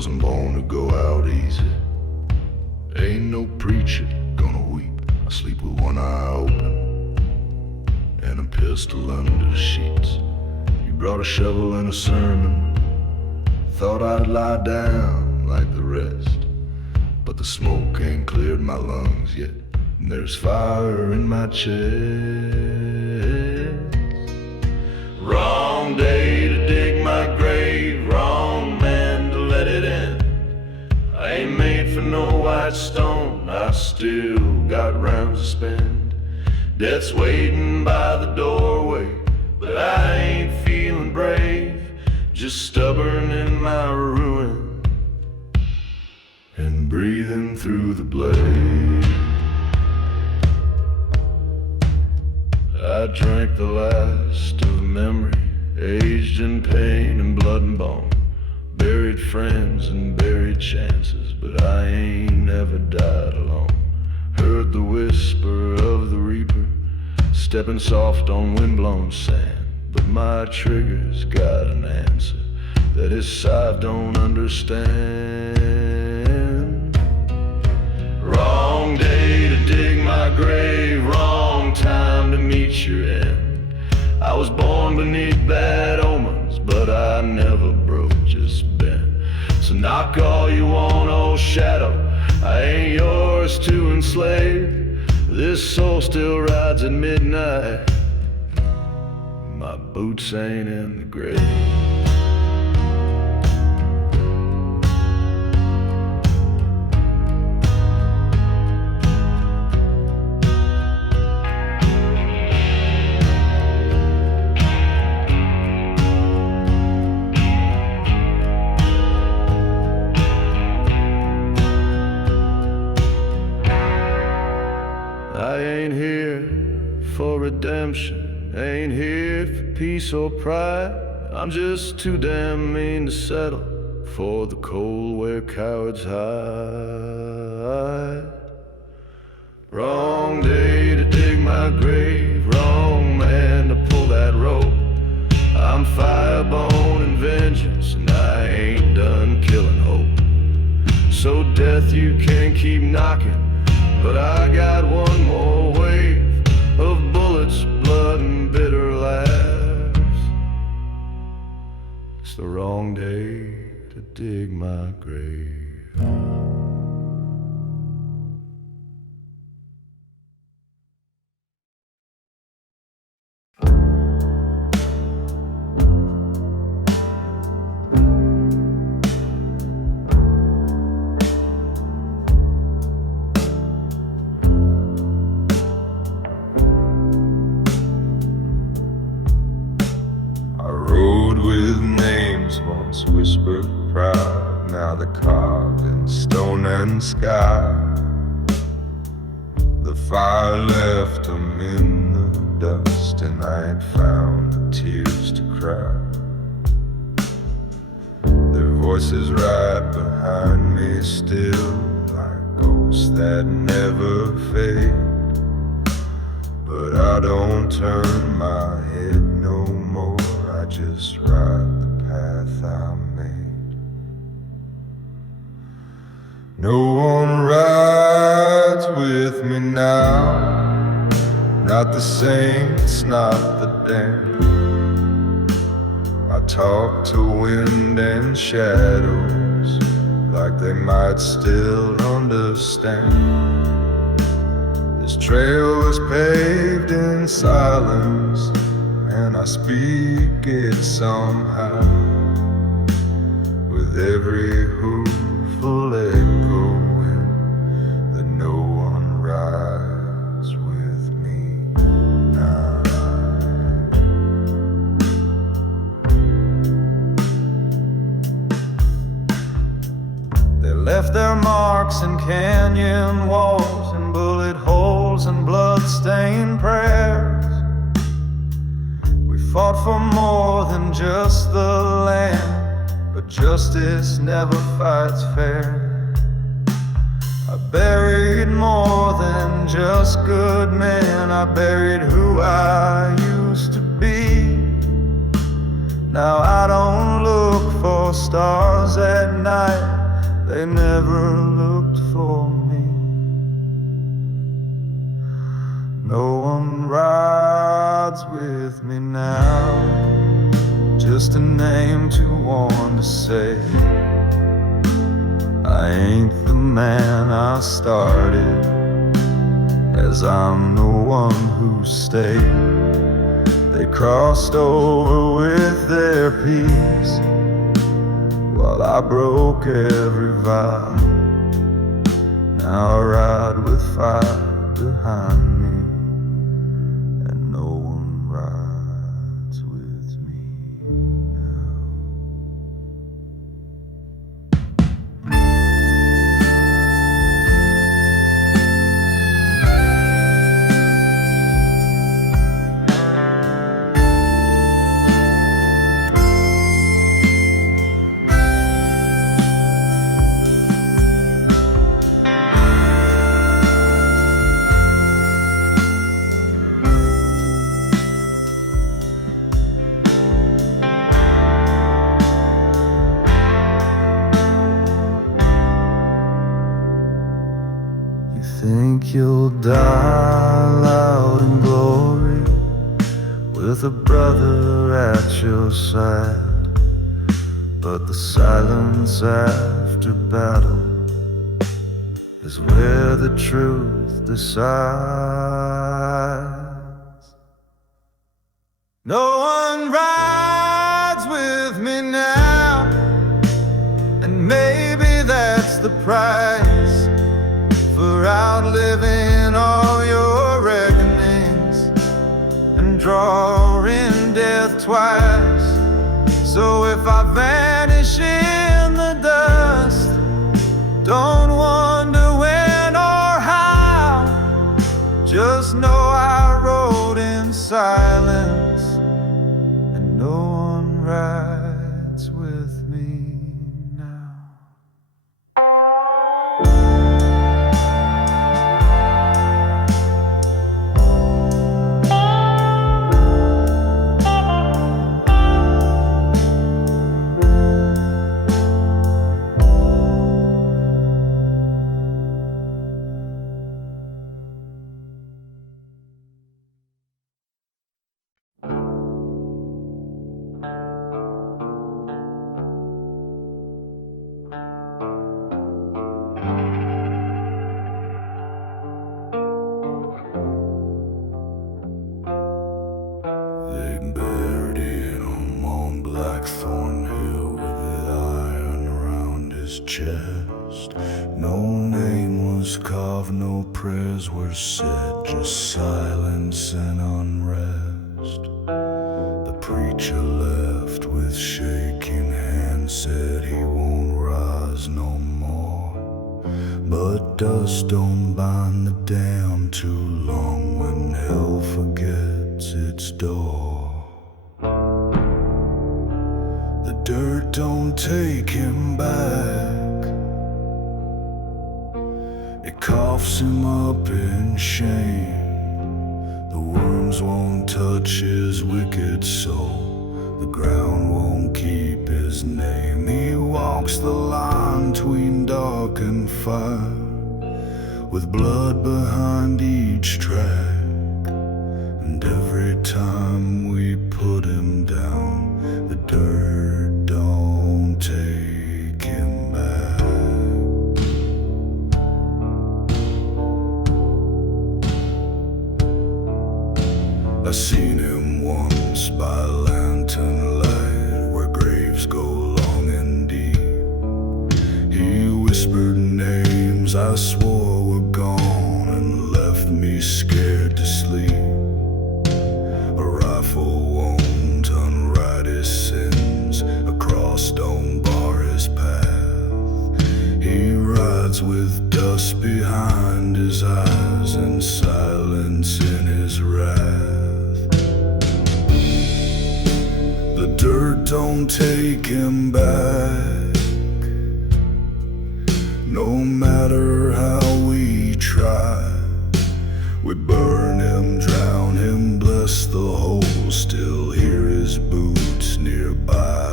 wasn't born to go out easy. Ain't no preacher gonna weep. I sleep with one eye open and a pistol under the sheets. You brought a shovel and a sermon. Thought I'd lie down like the rest, but the smoke ain't cleared my lungs yet, and there's fire in my chest. Wrong day to dig my grave, wrong man to let it end. I ain't made for no white stone, I still got rounds to spend. Death's waiting by the doorway, but I ain't feeling brave, just stubborn in my ruin and breathing through the blade. I drank the last of memory, aged in pain and blood and bone. Buried friends and buried chances, but I ain't never died alone. Heard the whisper of the reaper, stepping soft on windblown sand, but my trigger's got an answer that his scythe don't understand. Wrong day to dig my grave, wrong time to meet your end. I was born beneath bad omens, but I never broke, just bent. So knock all you want, old shadow, I ain't yours to enslave. This soul still rides at midnight, my boots ain't in the grave. I ain't here for redemption, ain't here for peace or pride. I'm just too damn mean to settle for the cold where cowards hide. Wrong day to dig my grave, wrong man to pull that rope. I'm firebone and vengeance, and I ain't done killing hope. So death, you can keep knocking, but I got one more wave of bullets, blood, and bitter laughs. It's the wrong day to dig my grave. Once whispered proud, now they're carved in stone and sky. The fire left them in the dust, and I ain't found the tears to cry. Their voices right behind me still, like ghosts that never fade. But I don't turn my head no more, I just ride the path I made. No one rides with me now, not the saints, not the damned. I talk to wind and shadows like they might still understand. This trail is paved in silence, and I speak it somehow, with every hoof full echoing that no one rides with me now. They left their marks in canyon walls and bullet holes and blood-stained prayers. We fought for more than just the land, but justice never fights fair. I buried more than just good men, I buried who I used to be. Now I don't look for for stars at night, they never looked for me. No one rides with me now, just a name too worn to say. I ain't the man I started, as I'm the one who stayed. They crossed over with their peace, while I broke every vow. Now I ride with fire behind me, and no one rides with me now. Think you'll die loud in glory, with a brother at your side. But the silence after battle is where the truth decides. No one rides with me now, and maybe that's the price for outliving all your reckonings and drawing death twice. So if I vanish in the dust, don't wonder when or how. Just know I rode in silence, and no one rides with me now. Chest. No name was carved, no prayers were said, just silence and unrest. The preacher left with shaking hands, said he won't rise no more. But dust don't bind the dam too long when hell forgets its door. The dirt don't take him back, it coughs him up in shame. The worms won't touch his wicked soul, the ground won't keep his name. He walks the line between dark and fire, with blood behind each track. And every time we put him down, the dirt don't take him back. I seen him once by lantern light, where graves go long and deep. He whispered names I swore were gone and left me scared to sleep. A rifle won't unwrite his sins, a cross don't bar his path. He rides with dust behind his eyes and silence in his wrath. The dirt don't take him back, no matter how we try. We burn him, drown him, bless the hole, still hear his boots nearby.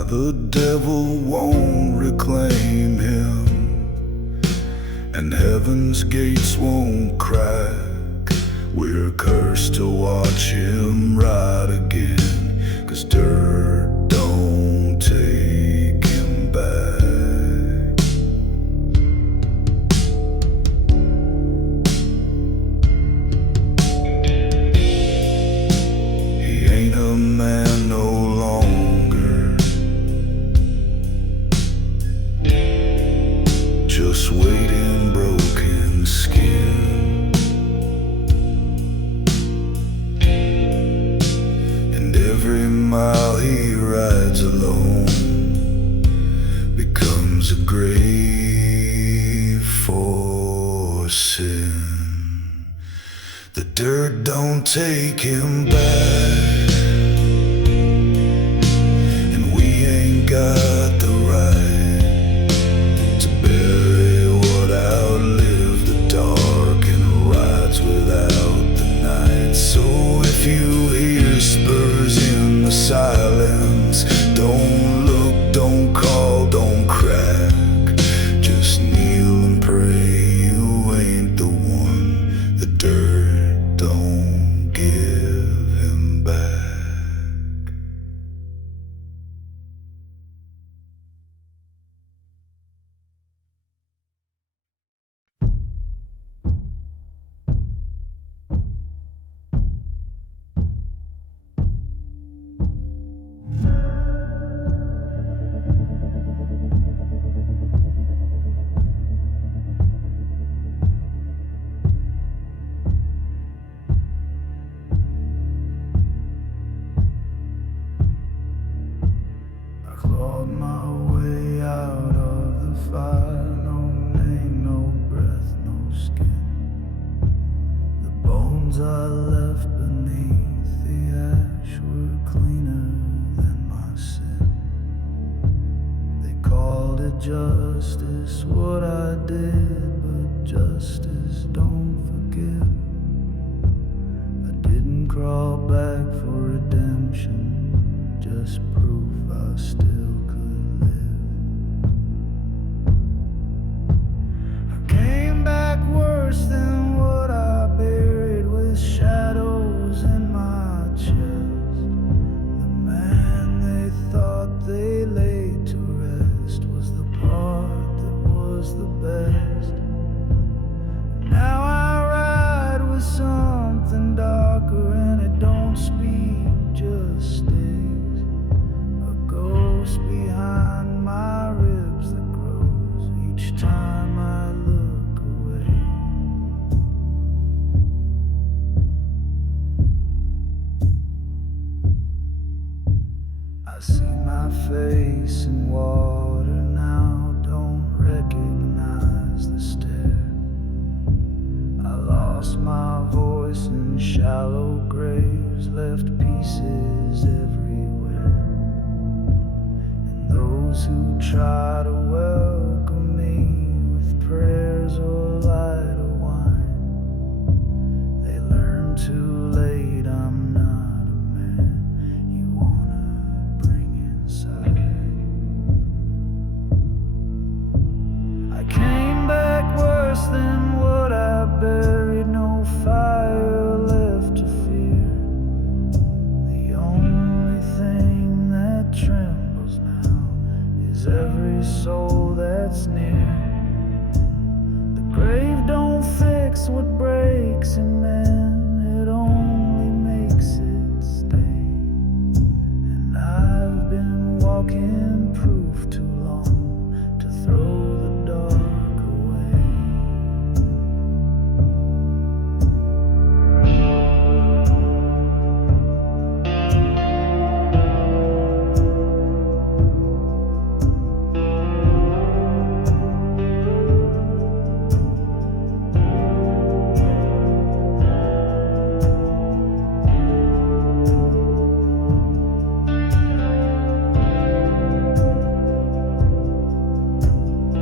the devil won't reclaim him, and heaven's gates won't crack. We're cursed to watch him ride again, 'cause dirt don't take him back. He ain't a man no longer, just waiting broken skin. Every mile he rides alone becomes a grave for sin. The dirt don't take him back, and we ain't got the right to bury what outlived the dark and rides without the night. So if you hear spurs in the silence, don't look, don't call, don't crack. Just kneel and pray you ain't the one. The dirt don't give him back. Clawed my way out of the fire. No name, no breath, no skin. The bones I left beneath the ash were cleaner than my sin. They called it justice, what I did, but justice don't forgive. I didn't crawl back for redemption, just proof I still could live. I came back worse than what I buried, with shadows in my chest. The man they thought they laid to rest was the part that was the best. Now I ride with something darker, and it don't speak, just stays. A ghost behind my ribs that grows each time I look away. I see my face in water now, don't recognize the stare. I lost my voice in shallow graves, left pieces everywhere. And those who try to welcome me with prayers or light or wine, they learn too late I'm not a man you wanna bring inside. I came back worse than what I buried, no fire left to fear. The only thing that trembles now is every soul that's near. The grave don't fix what breaks in men, it only makes it stay. And I've been walking proof too long to throw the dark away.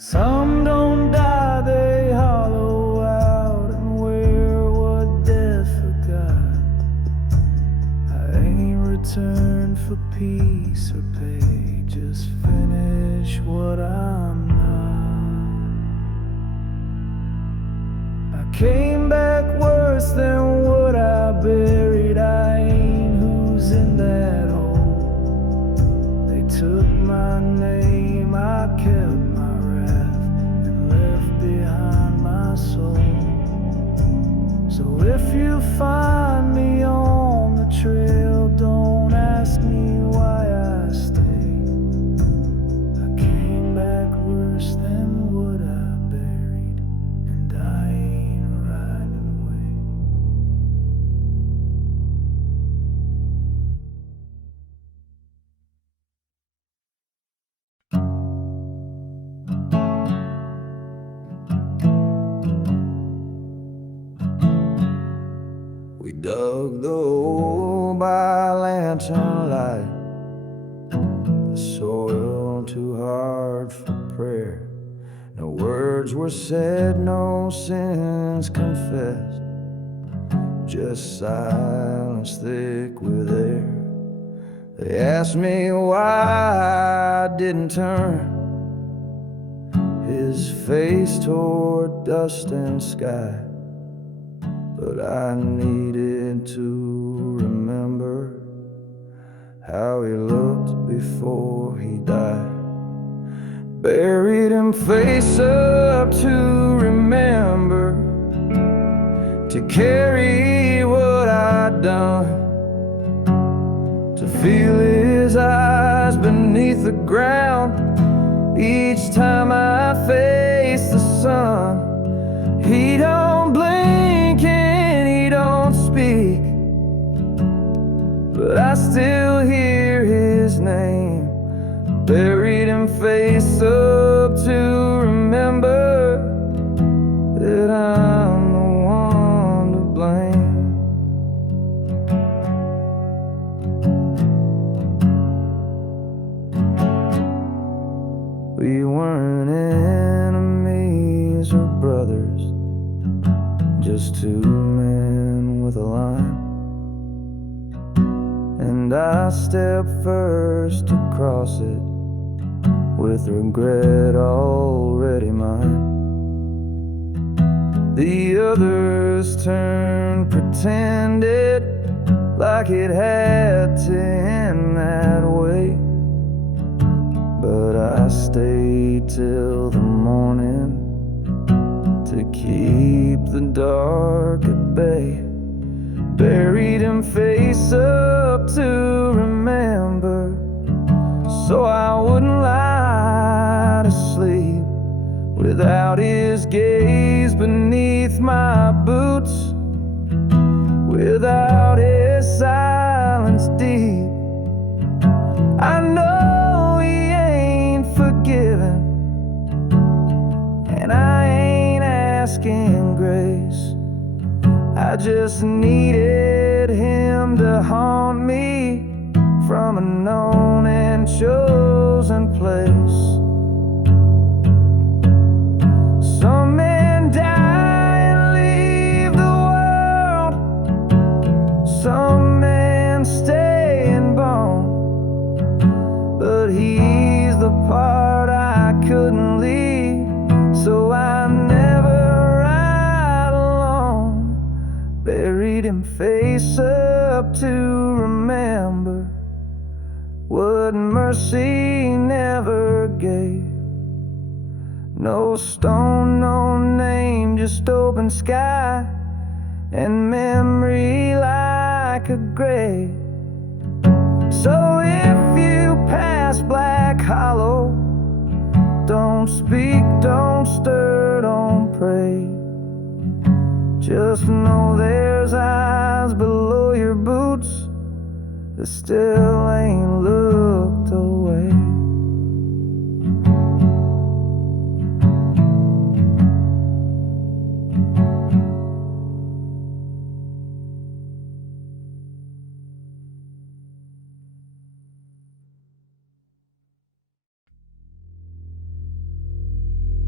Some don't die, they hollow out and wear what death forgot. I ain't returned for peace or pay, just finish what I'm not. I came back worse than what I buried. I ain't who's in that hole. They took my name, I kept my wrath and left behind my soul. So if you find me on the trail, don't ask me why I stayed. I came back worse than what I buried, and I ain't riding away. We dug the hole by lantern light, the soil too hard for prayer. No words were said, no sins confessed, just silence thick with air. They asked me why I didn't turn his face toward dust and sky, but I needed to remember how he looked before he died. Buried him face up to remember, to carry what I'd done, to feel his eyes beneath the ground each time I face the sun. He don't blink and he don't speak, but I still hear his name. Buried him face up to remember that I'm the one to blame. We weren't enemies or brothers, just two men with a line. And I stepped first to cross it, with regret already mine. The others turned, pretended like it had to end that way, but I stayed till the morning to keep the dark at bay. Buried him face up to remember, so I wouldn't lie to sleep without his gaze beneath my boots, without his silence deep. I know he ain't forgiven, and I ain't asking grace. I just needed him to haunt me from a known and chosen place. Some men die and leave the world, some men stay and bone, but he's the part I couldn't leave, so I never ride alone. Buried him face up to remember what mercy never gave. No stone, no name, just open sky and memory like a grave. So if you pass Black Hollow, don't speak, don't stir, don't pray. Just know there's eyes below your boots that still ain't looked away.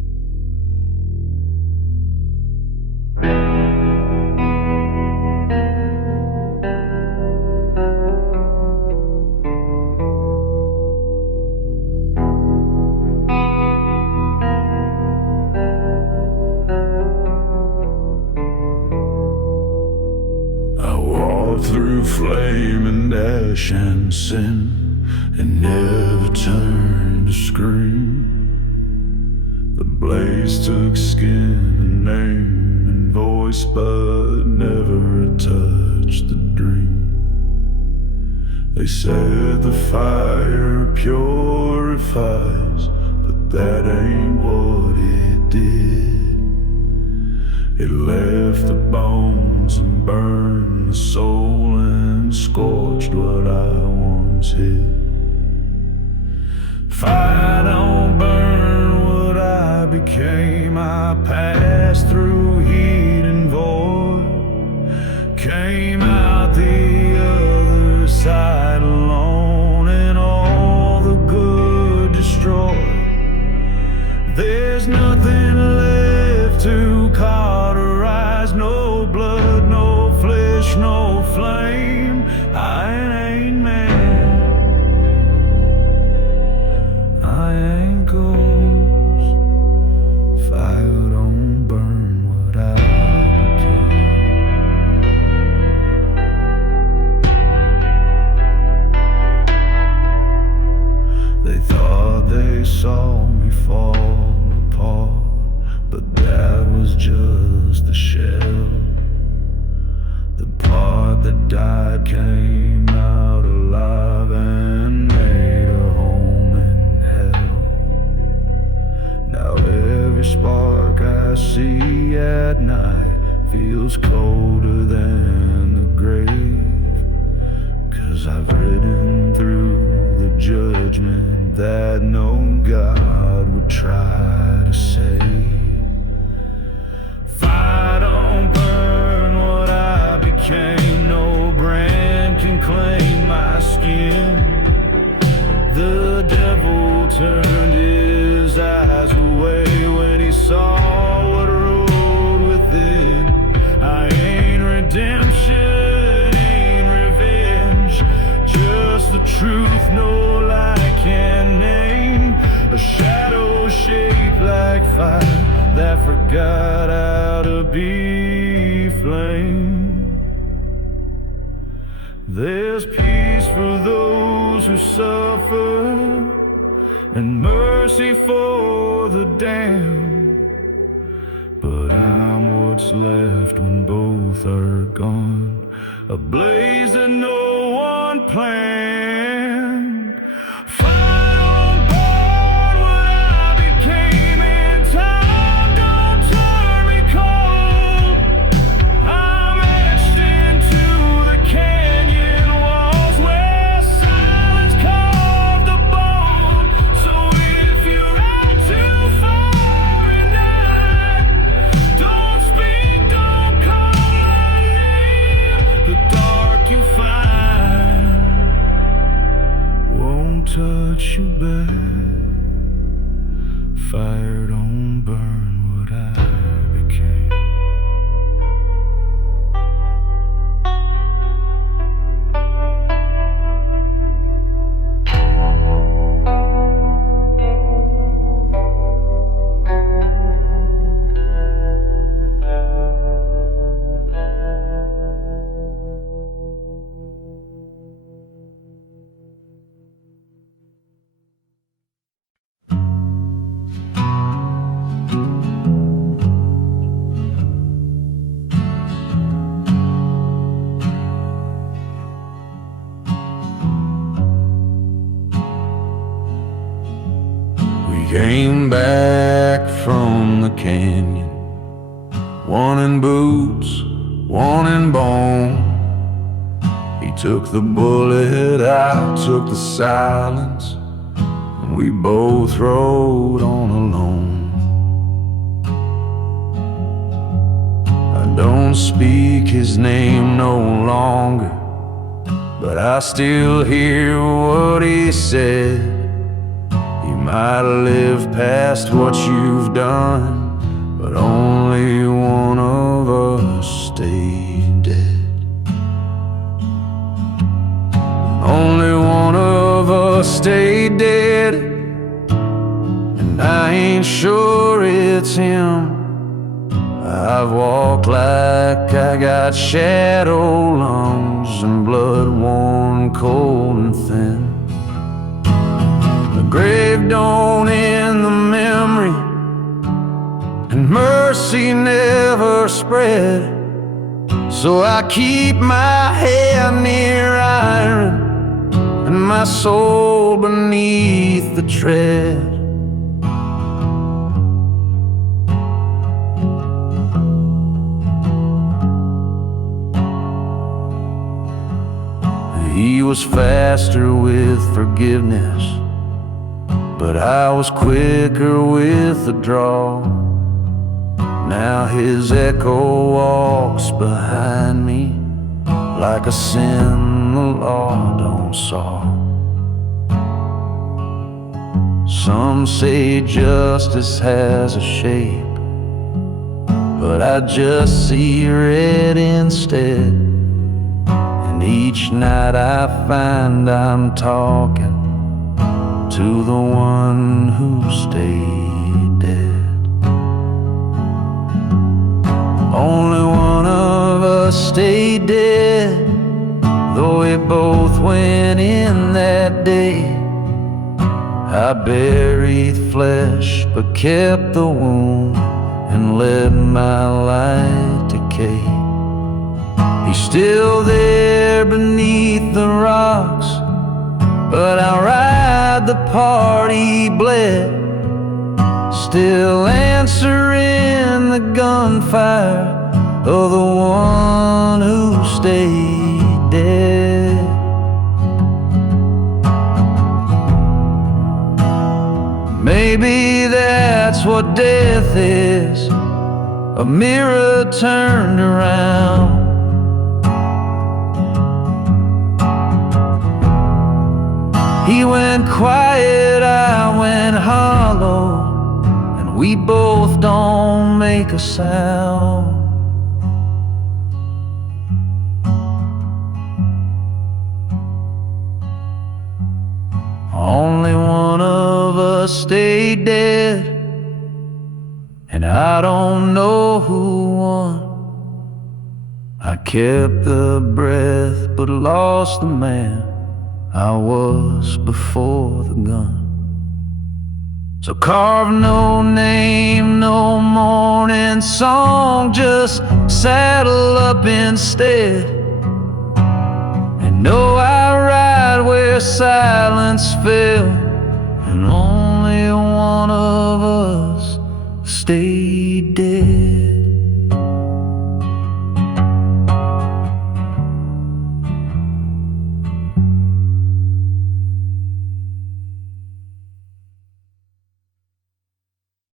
flesh and sin, and never turned to scream. The blaze took skin and name and voice, but never touched the dream. They said the fire purifies, but that ain't what it did. It left the bones and burned the soul and scorched what I once hid. Fire don't burn what I became. I passed through heat and void, came out the other side alone, and all the good destroyed. There's nothing left to cauterize, no blood, no flesh, no flame. I ain't man, I ain't ghost. Fire don't burn what I became. They thought they saw me fall apart, but that was just the shell. The part that died came out alive and made a home in hell. Now every spark I see at night feels colder than the grave, 'cause I've ridden through the judgment that no God would try to save. Fire don't burn what I became. No brand can claim my skin. The devil turned his eyes away when he saw what rode within. I ain't redemption, ain't revenge, just the truth no lie can name. A shadow shaped like fire that forgot how to be flame. There's peace for those who suffer, and mercy for the damned, but I'm what's left when both are gone, a blaze that no one planned. Fire don't burn what I became, and time don't turn me cold. I'm etched into the canyon walls where silence carved the bone. So if you ride too far at night, don't speak, don't call my name. The dark you find won't touch you back. Fire don't burn what I became. Came back from the canyon, wanting boots, wanting bone. He took the bullet, I took the silence, and we both rode on alone. I don't speak his name no longer, but I still hear what he said. Might live past what you've done, but only one of us stayed dead. Only one of us stayed dead, and I ain't sure it's him. I've walked like I got shadow lungs and blood worn cold and thin. The grave don't end the memory, and mercy never spread. So I keep my head near iron and my soul beneath the tread. He was faster with forgiveness, but I was quicker with the draw. Now his echo walks behind me like a sin the law don't solve. Some say justice has a shape, but I just see red instead. And each night I find I'm talking to the one who stayed dead. Only one of us stayed dead, though we both went in that day. I buried flesh but kept the wound and let my light decay. He's still there beneath the rocks, but I'll ride the part he bled. Still answering the gunfire of the one who stayed dead. Maybe that's what death is, a mirror turned around. He went quiet, I went hollow, and we both don't make a sound. Only one of us stayed dead, and I don't know who won. I kept the breath but lost the man I was before the gun. So carve no name, no mourning song, just saddle up instead. And know I ride where silence fell, and only one of us stayed.